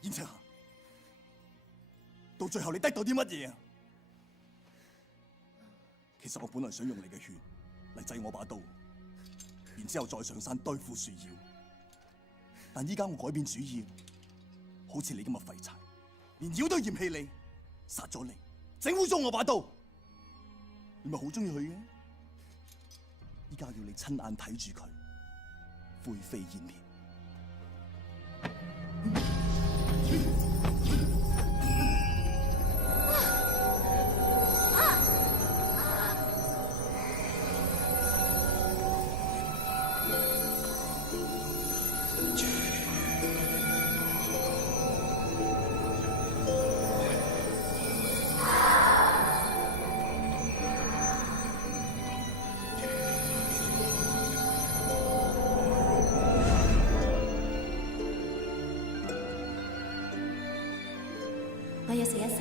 燕赤霞，到最後你得到啲乜嘢啊？其實我本來想用你嘅血嚟製我把刀，然之後再上山對付樹妖。但依家我改變主意，好似你咁嘅廢柴，連妖都嫌棄你，殺咗你，整污咗我把刀，你咪好中意佢嘅？依家要你親眼睇住佢灰飛煙滅。我要死一世。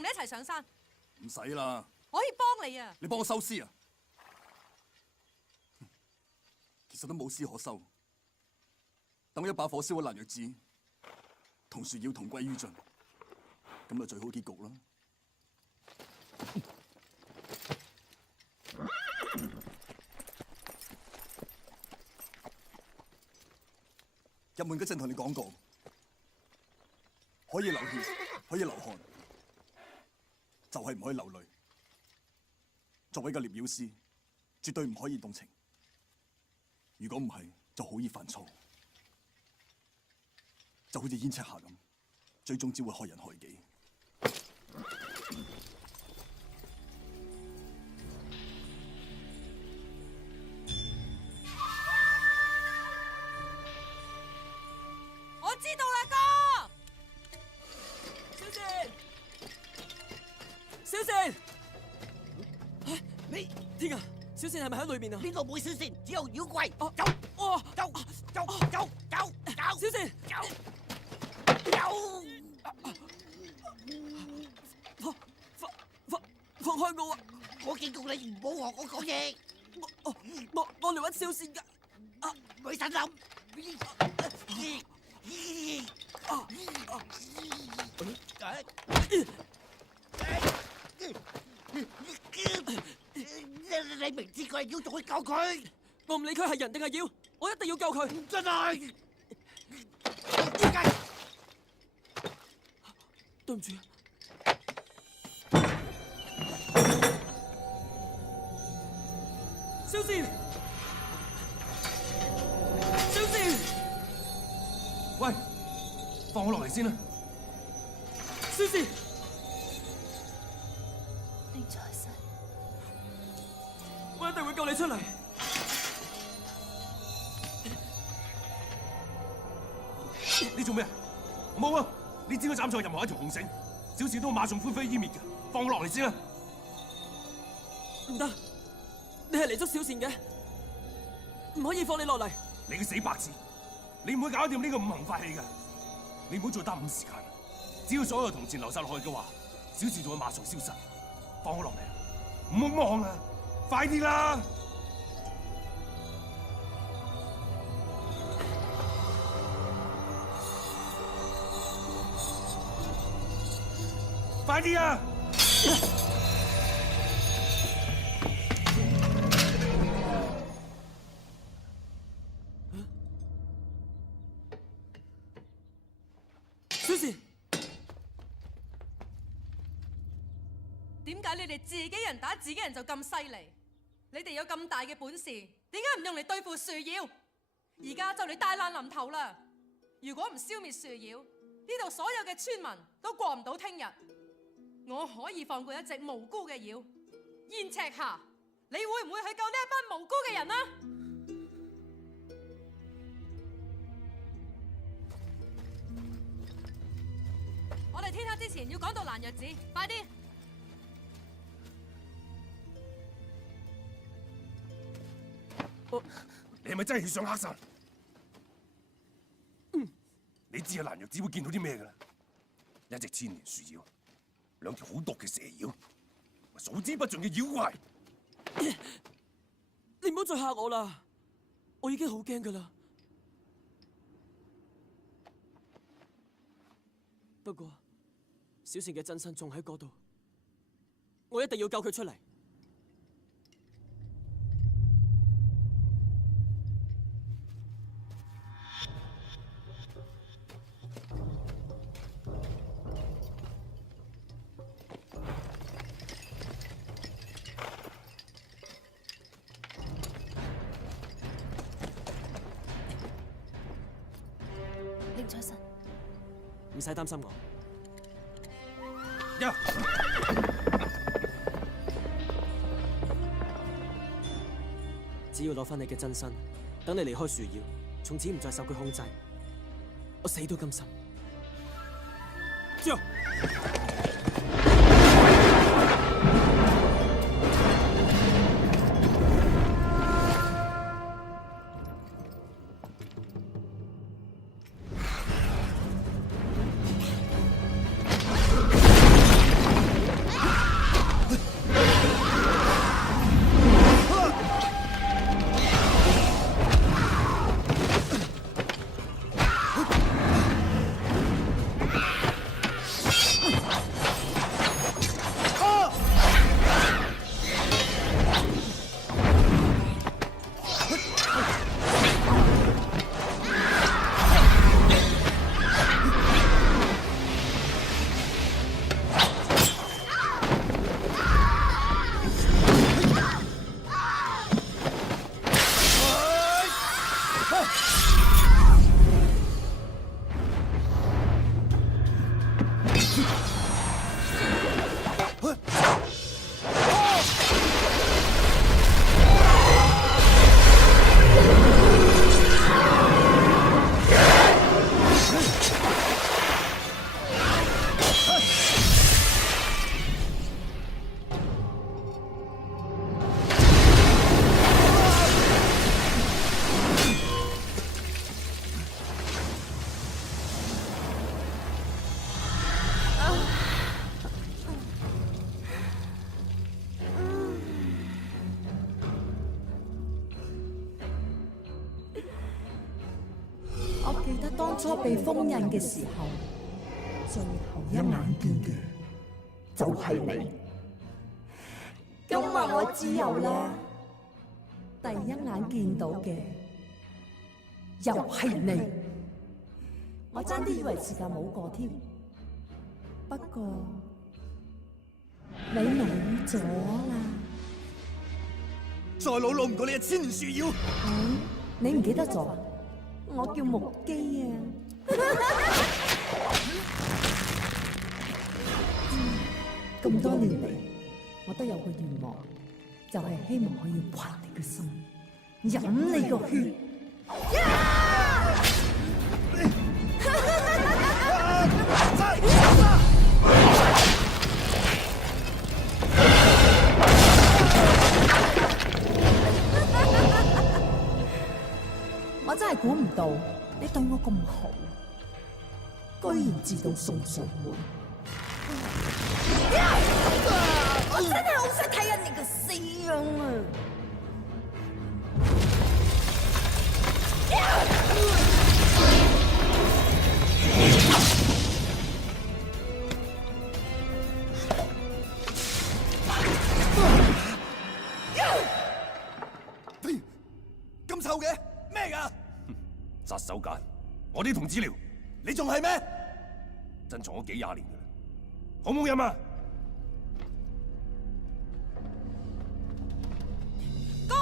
同你一齊上山。唔使啦，我可以幫你啊！你幫我收屍啊？其實都冇屍可收，等我一把火燒咗蘭若寺，同樹妖同歸於盡，咁就最好結局啦。入門嗰陣同你講過，可以流血，可以流汗，就係唔可以流淚。作為一個獵妖師，絕對唔可以動情。如果唔係，就好易犯錯，就好似燕赤霞咁，最終只會害人害己。我知道啦，哥。小倩，小倩，你天啊！小倩係咪喺裏面啊？呢度冇小倩，只有妖怪。走，哇！走，小倩，放開我啊！我警告你唔好學我講嘢。我嚟揾小倩㗎。咪神諗。你明知佢係妖，仲去救佢？我唔理佢係人定係妖，我一定要救佢。唔真係。對唔住。小倩，小倩，喂，放我落嚟先啦。小倩，寧財神，我一定會救你出嚟。你做咩啊？冇啊！你只要斬錯任何一條紅繩，小倩都馬上灰飛煙滅嘅。放我落嚟先啦。唔得，你係嚟捉小倩嘅，唔可以放你落嚟。你個死白痴，你唔會搞掂呢個五行法器嘅。你唔好再耽誤時間。只要所有銅錢流晒落去嘅話，小倩就會馬上消失。放我落嚟，唔好望啊！快啲啦！快啲啊！小倩，點解你哋自己人打自己人就咁犀利？你哋有咁大嘅本事，點解唔用嚟對付樹妖？而家就嚟大難臨頭啦！如果唔消滅樹妖，呢度所有嘅村民都過唔到聽日。我可以放過一隻無辜嘅妖，燕赤霞，你會唔會去救呢一班無辜嘅人啊？我哋天黑之前要趕到蘭若寺，快啲！你係咪真係要上黑山？你知啊，蘭若寺會見到啲咩㗎啦？一隻千年樹妖，兩條好毒嘅蛇妖，數之不盡嘅妖怪。你唔好再嚇我啦，我已經好驚㗎啦。不過小倩嘅真身仲喺嗰度，我一定要救佢出嚟。寧財神，唔使擔心我。只要攞翻你嘅真身，等你離開樹妖，從此唔再受佢控制，我死都甘心。之後當初被封印嘅時候，最後一眼見嘅就係你。今日我自由啦，第一眼見到嘅又係你。我爭啲以為時間冇過添，不過你老咗啦。再老唔過你嘅千年樹妖。你唔記得咗？我叫木基啊。咁多年嚟，我都有個願望，就係希望可以挖你個心，飲你個血。我真係估唔到你對我咁好，居然自動送上門。我真係好想睇下你個死樣啊！咁臭嘅咩㗎？殺手鐧，我啲同治療，你仲係咩？珍藏咗幾廿年㗎啦，好冇飲啊！哥，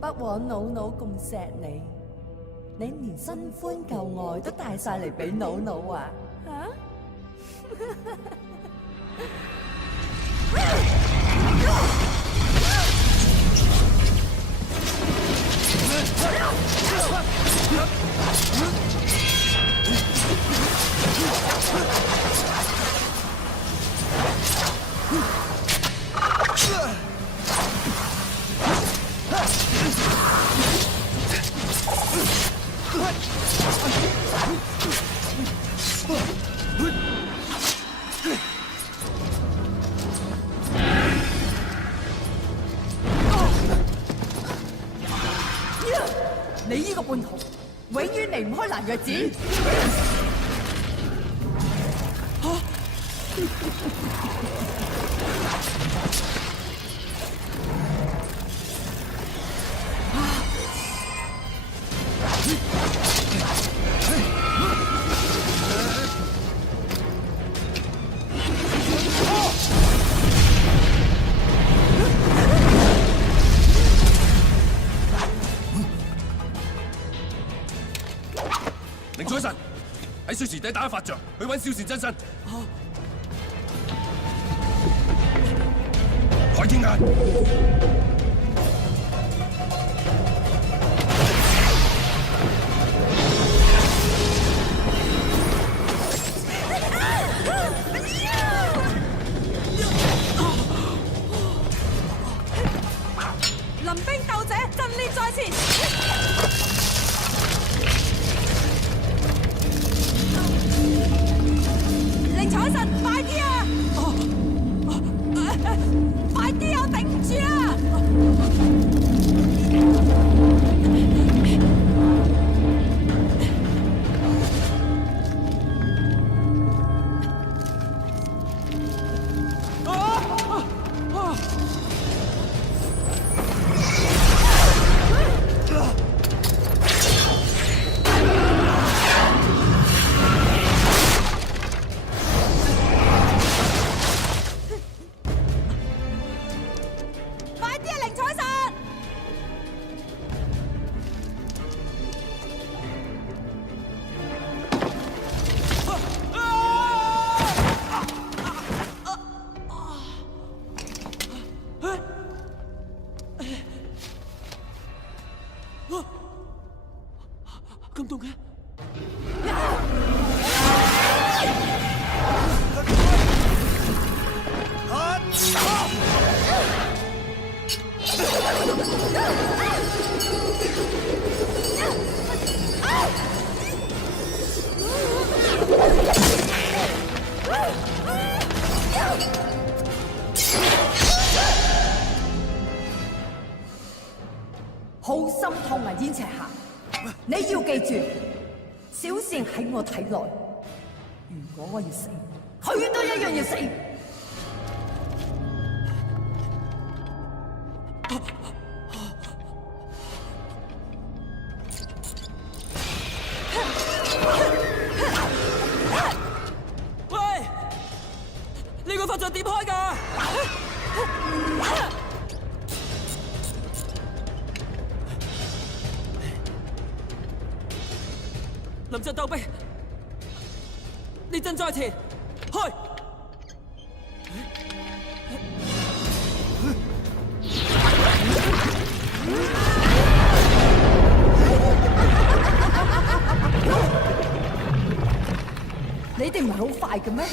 不枉腦腦咁錫你，你連新歡舊愛都帶晒嚟俾腦腦啊！嚇？你呢個叛徒，永遠離唔開藍藥子。寧采臣喺水池底打一發仗，去揾蕭氏真身。海天眼，臨兵鬥者陣列在前。寧采臣，快啲啊！快啲啊！頂唔住啊！湯埋燕赤霞，你要記住，小倩喺我體內。如果我要死，佢都一樣要死。喂，呢個法杖點開㗎？臨陣鬥兵，列陣在前，開！你哋唔係好快嘅咩？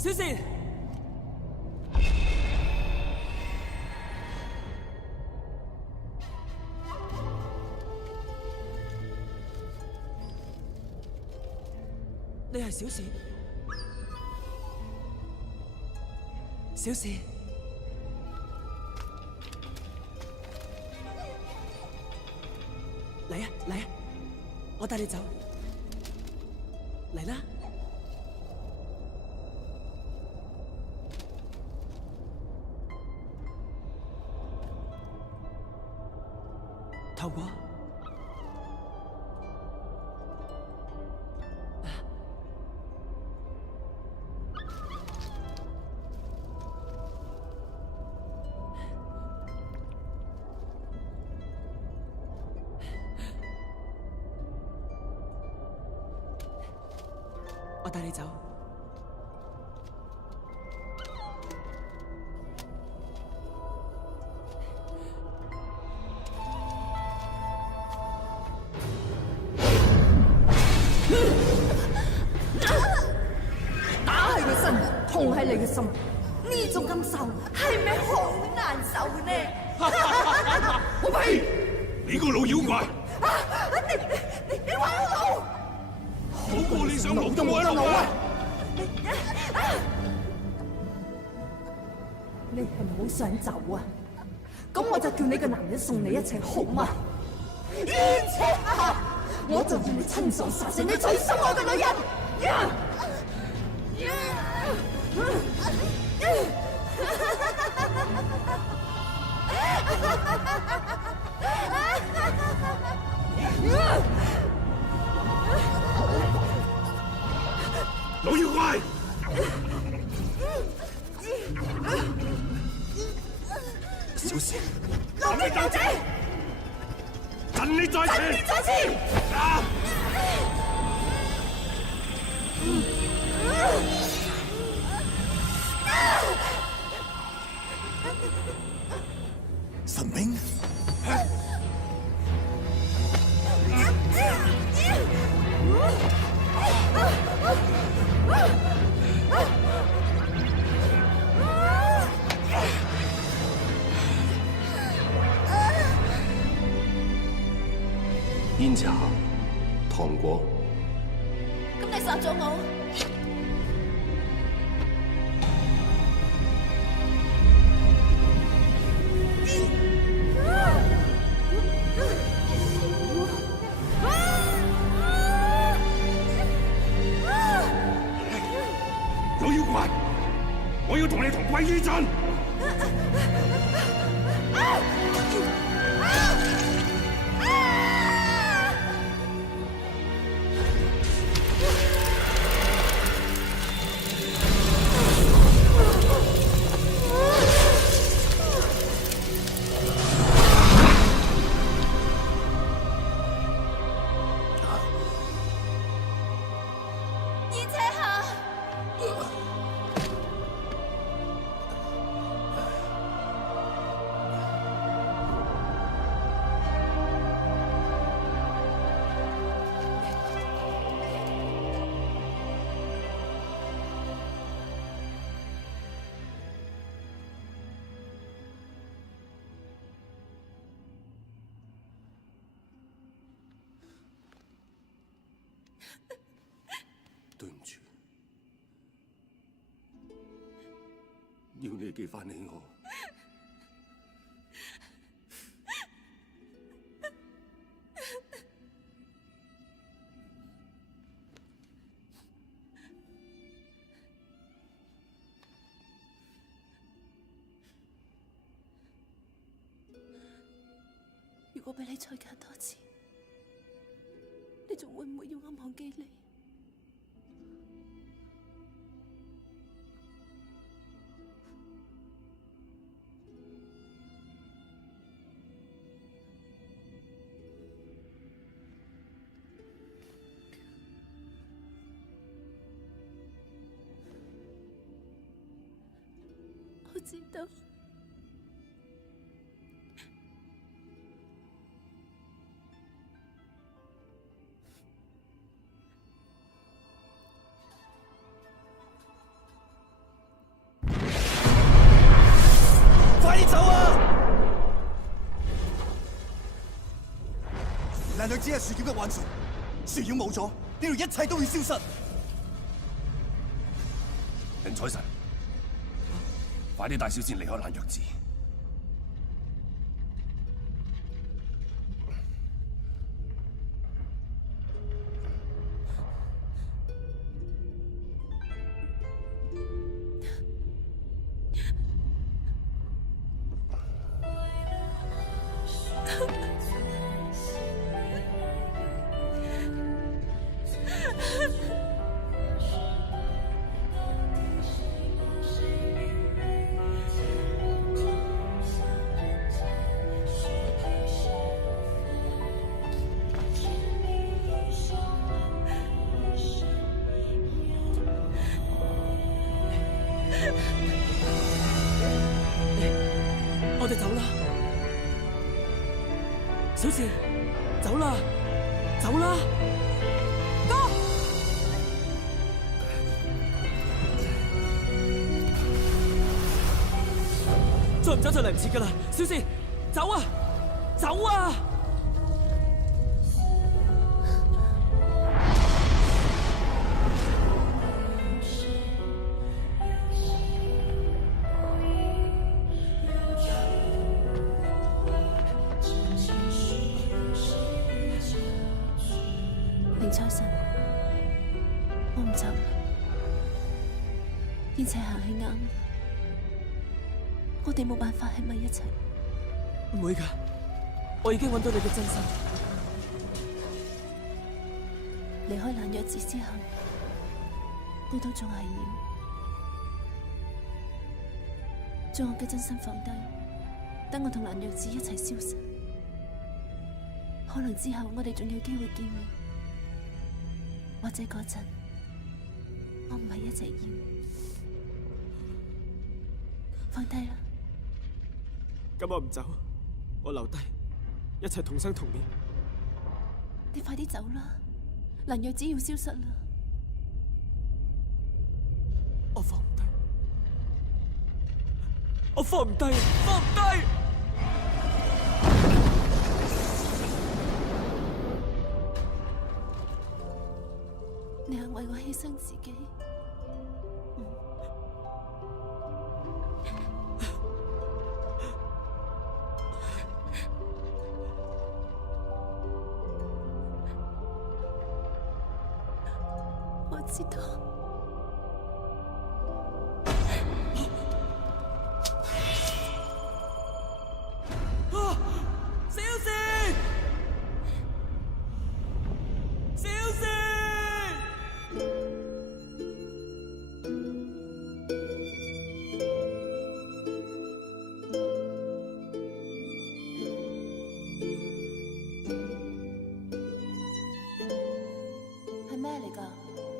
小倩，你係小倩？小倩，嚟啊嚟啊，我帶你走，嚟啦！透過我帶你走。打係個身，痛喺你嘅心，呢種感受係咪好難受呢？我呸！你個老妖怪！你話我老？好過你想老都冇得老啊！你係咪好想走啊？咁我就叫你個男人送你一程好嗎？燕赤霞，我就要你親手殺死你最心愛嘅女人！老妖怪！小事，落地教者，陣你在前！陣你在前！神兵，煙茶、糖果，咁你殺咗我？老妖怪，我要同你同歸於盡！燕赤霞，對唔住，要你記翻起我。如果俾你再揀多次，你仲會唔會要我忘記你？我知道。快啲走啊！能量只係樹妖嘅幻術，樹妖冇咗，呢度一切都會消失。寧采臣，快啲帶小倩離開爛藥寺。我哋走啦，小倩，走啦，走啦，哥，再唔走就嚟唔切噶啦，小倩，走啊，走啊！一齊行係啱，我哋冇辦法喺埋一齊。唔會㗎，我已經揾到你嘅真心。離開蘭若寺之後，我都仲係要將我嘅真心放低，等我同蘭若寺一齊消失。可能之後我哋仲有機會見面，或者嗰陣我唔係一直要。放低啦。咁我唔走，我留低，一齊同生同滅。你快啲走啦，蘭若寺要消失啦。我放唔低，我放唔低，放唔低。你肯為我犧牲自己？我知道。小倩，小倩。係咩嚟㗎？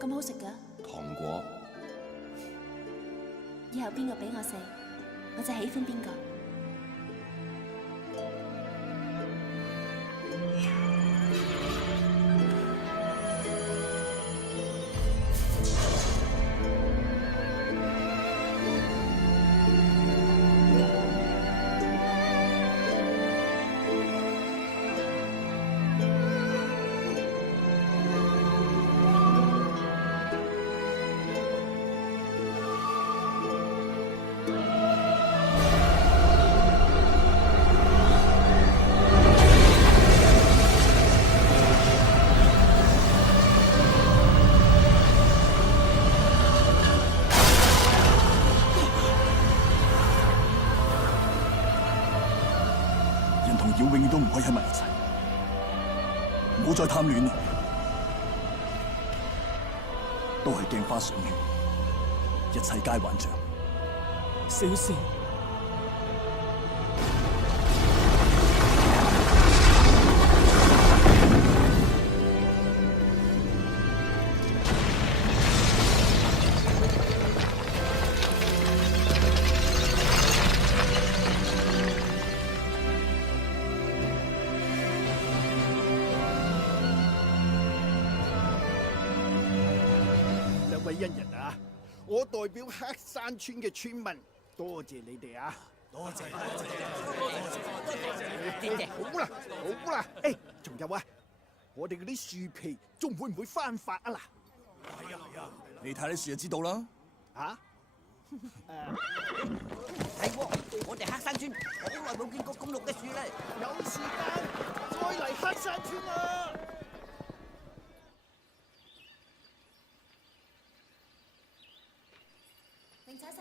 咁好食㗎？糖果。以後邊個俾我食，我就喜歡邊個。妖永遠都唔可以喺埋一齊，唔好再貪戀啦，都係鏡花水月，一切皆幻象。小倩，各位恩人啊，我代表黑山村嘅村民，多謝你哋啊！多謝，多謝。好啦，好啦，誒，仲有啊，我哋嗰啲樹皮仲會唔會翻發啊？嗱，係啊，你睇啲樹就知道啦。啊？係喎，我哋黑山村好耐冇見過咁綠嘅樹啦。有時間再嚟黑山村啊！明彩神。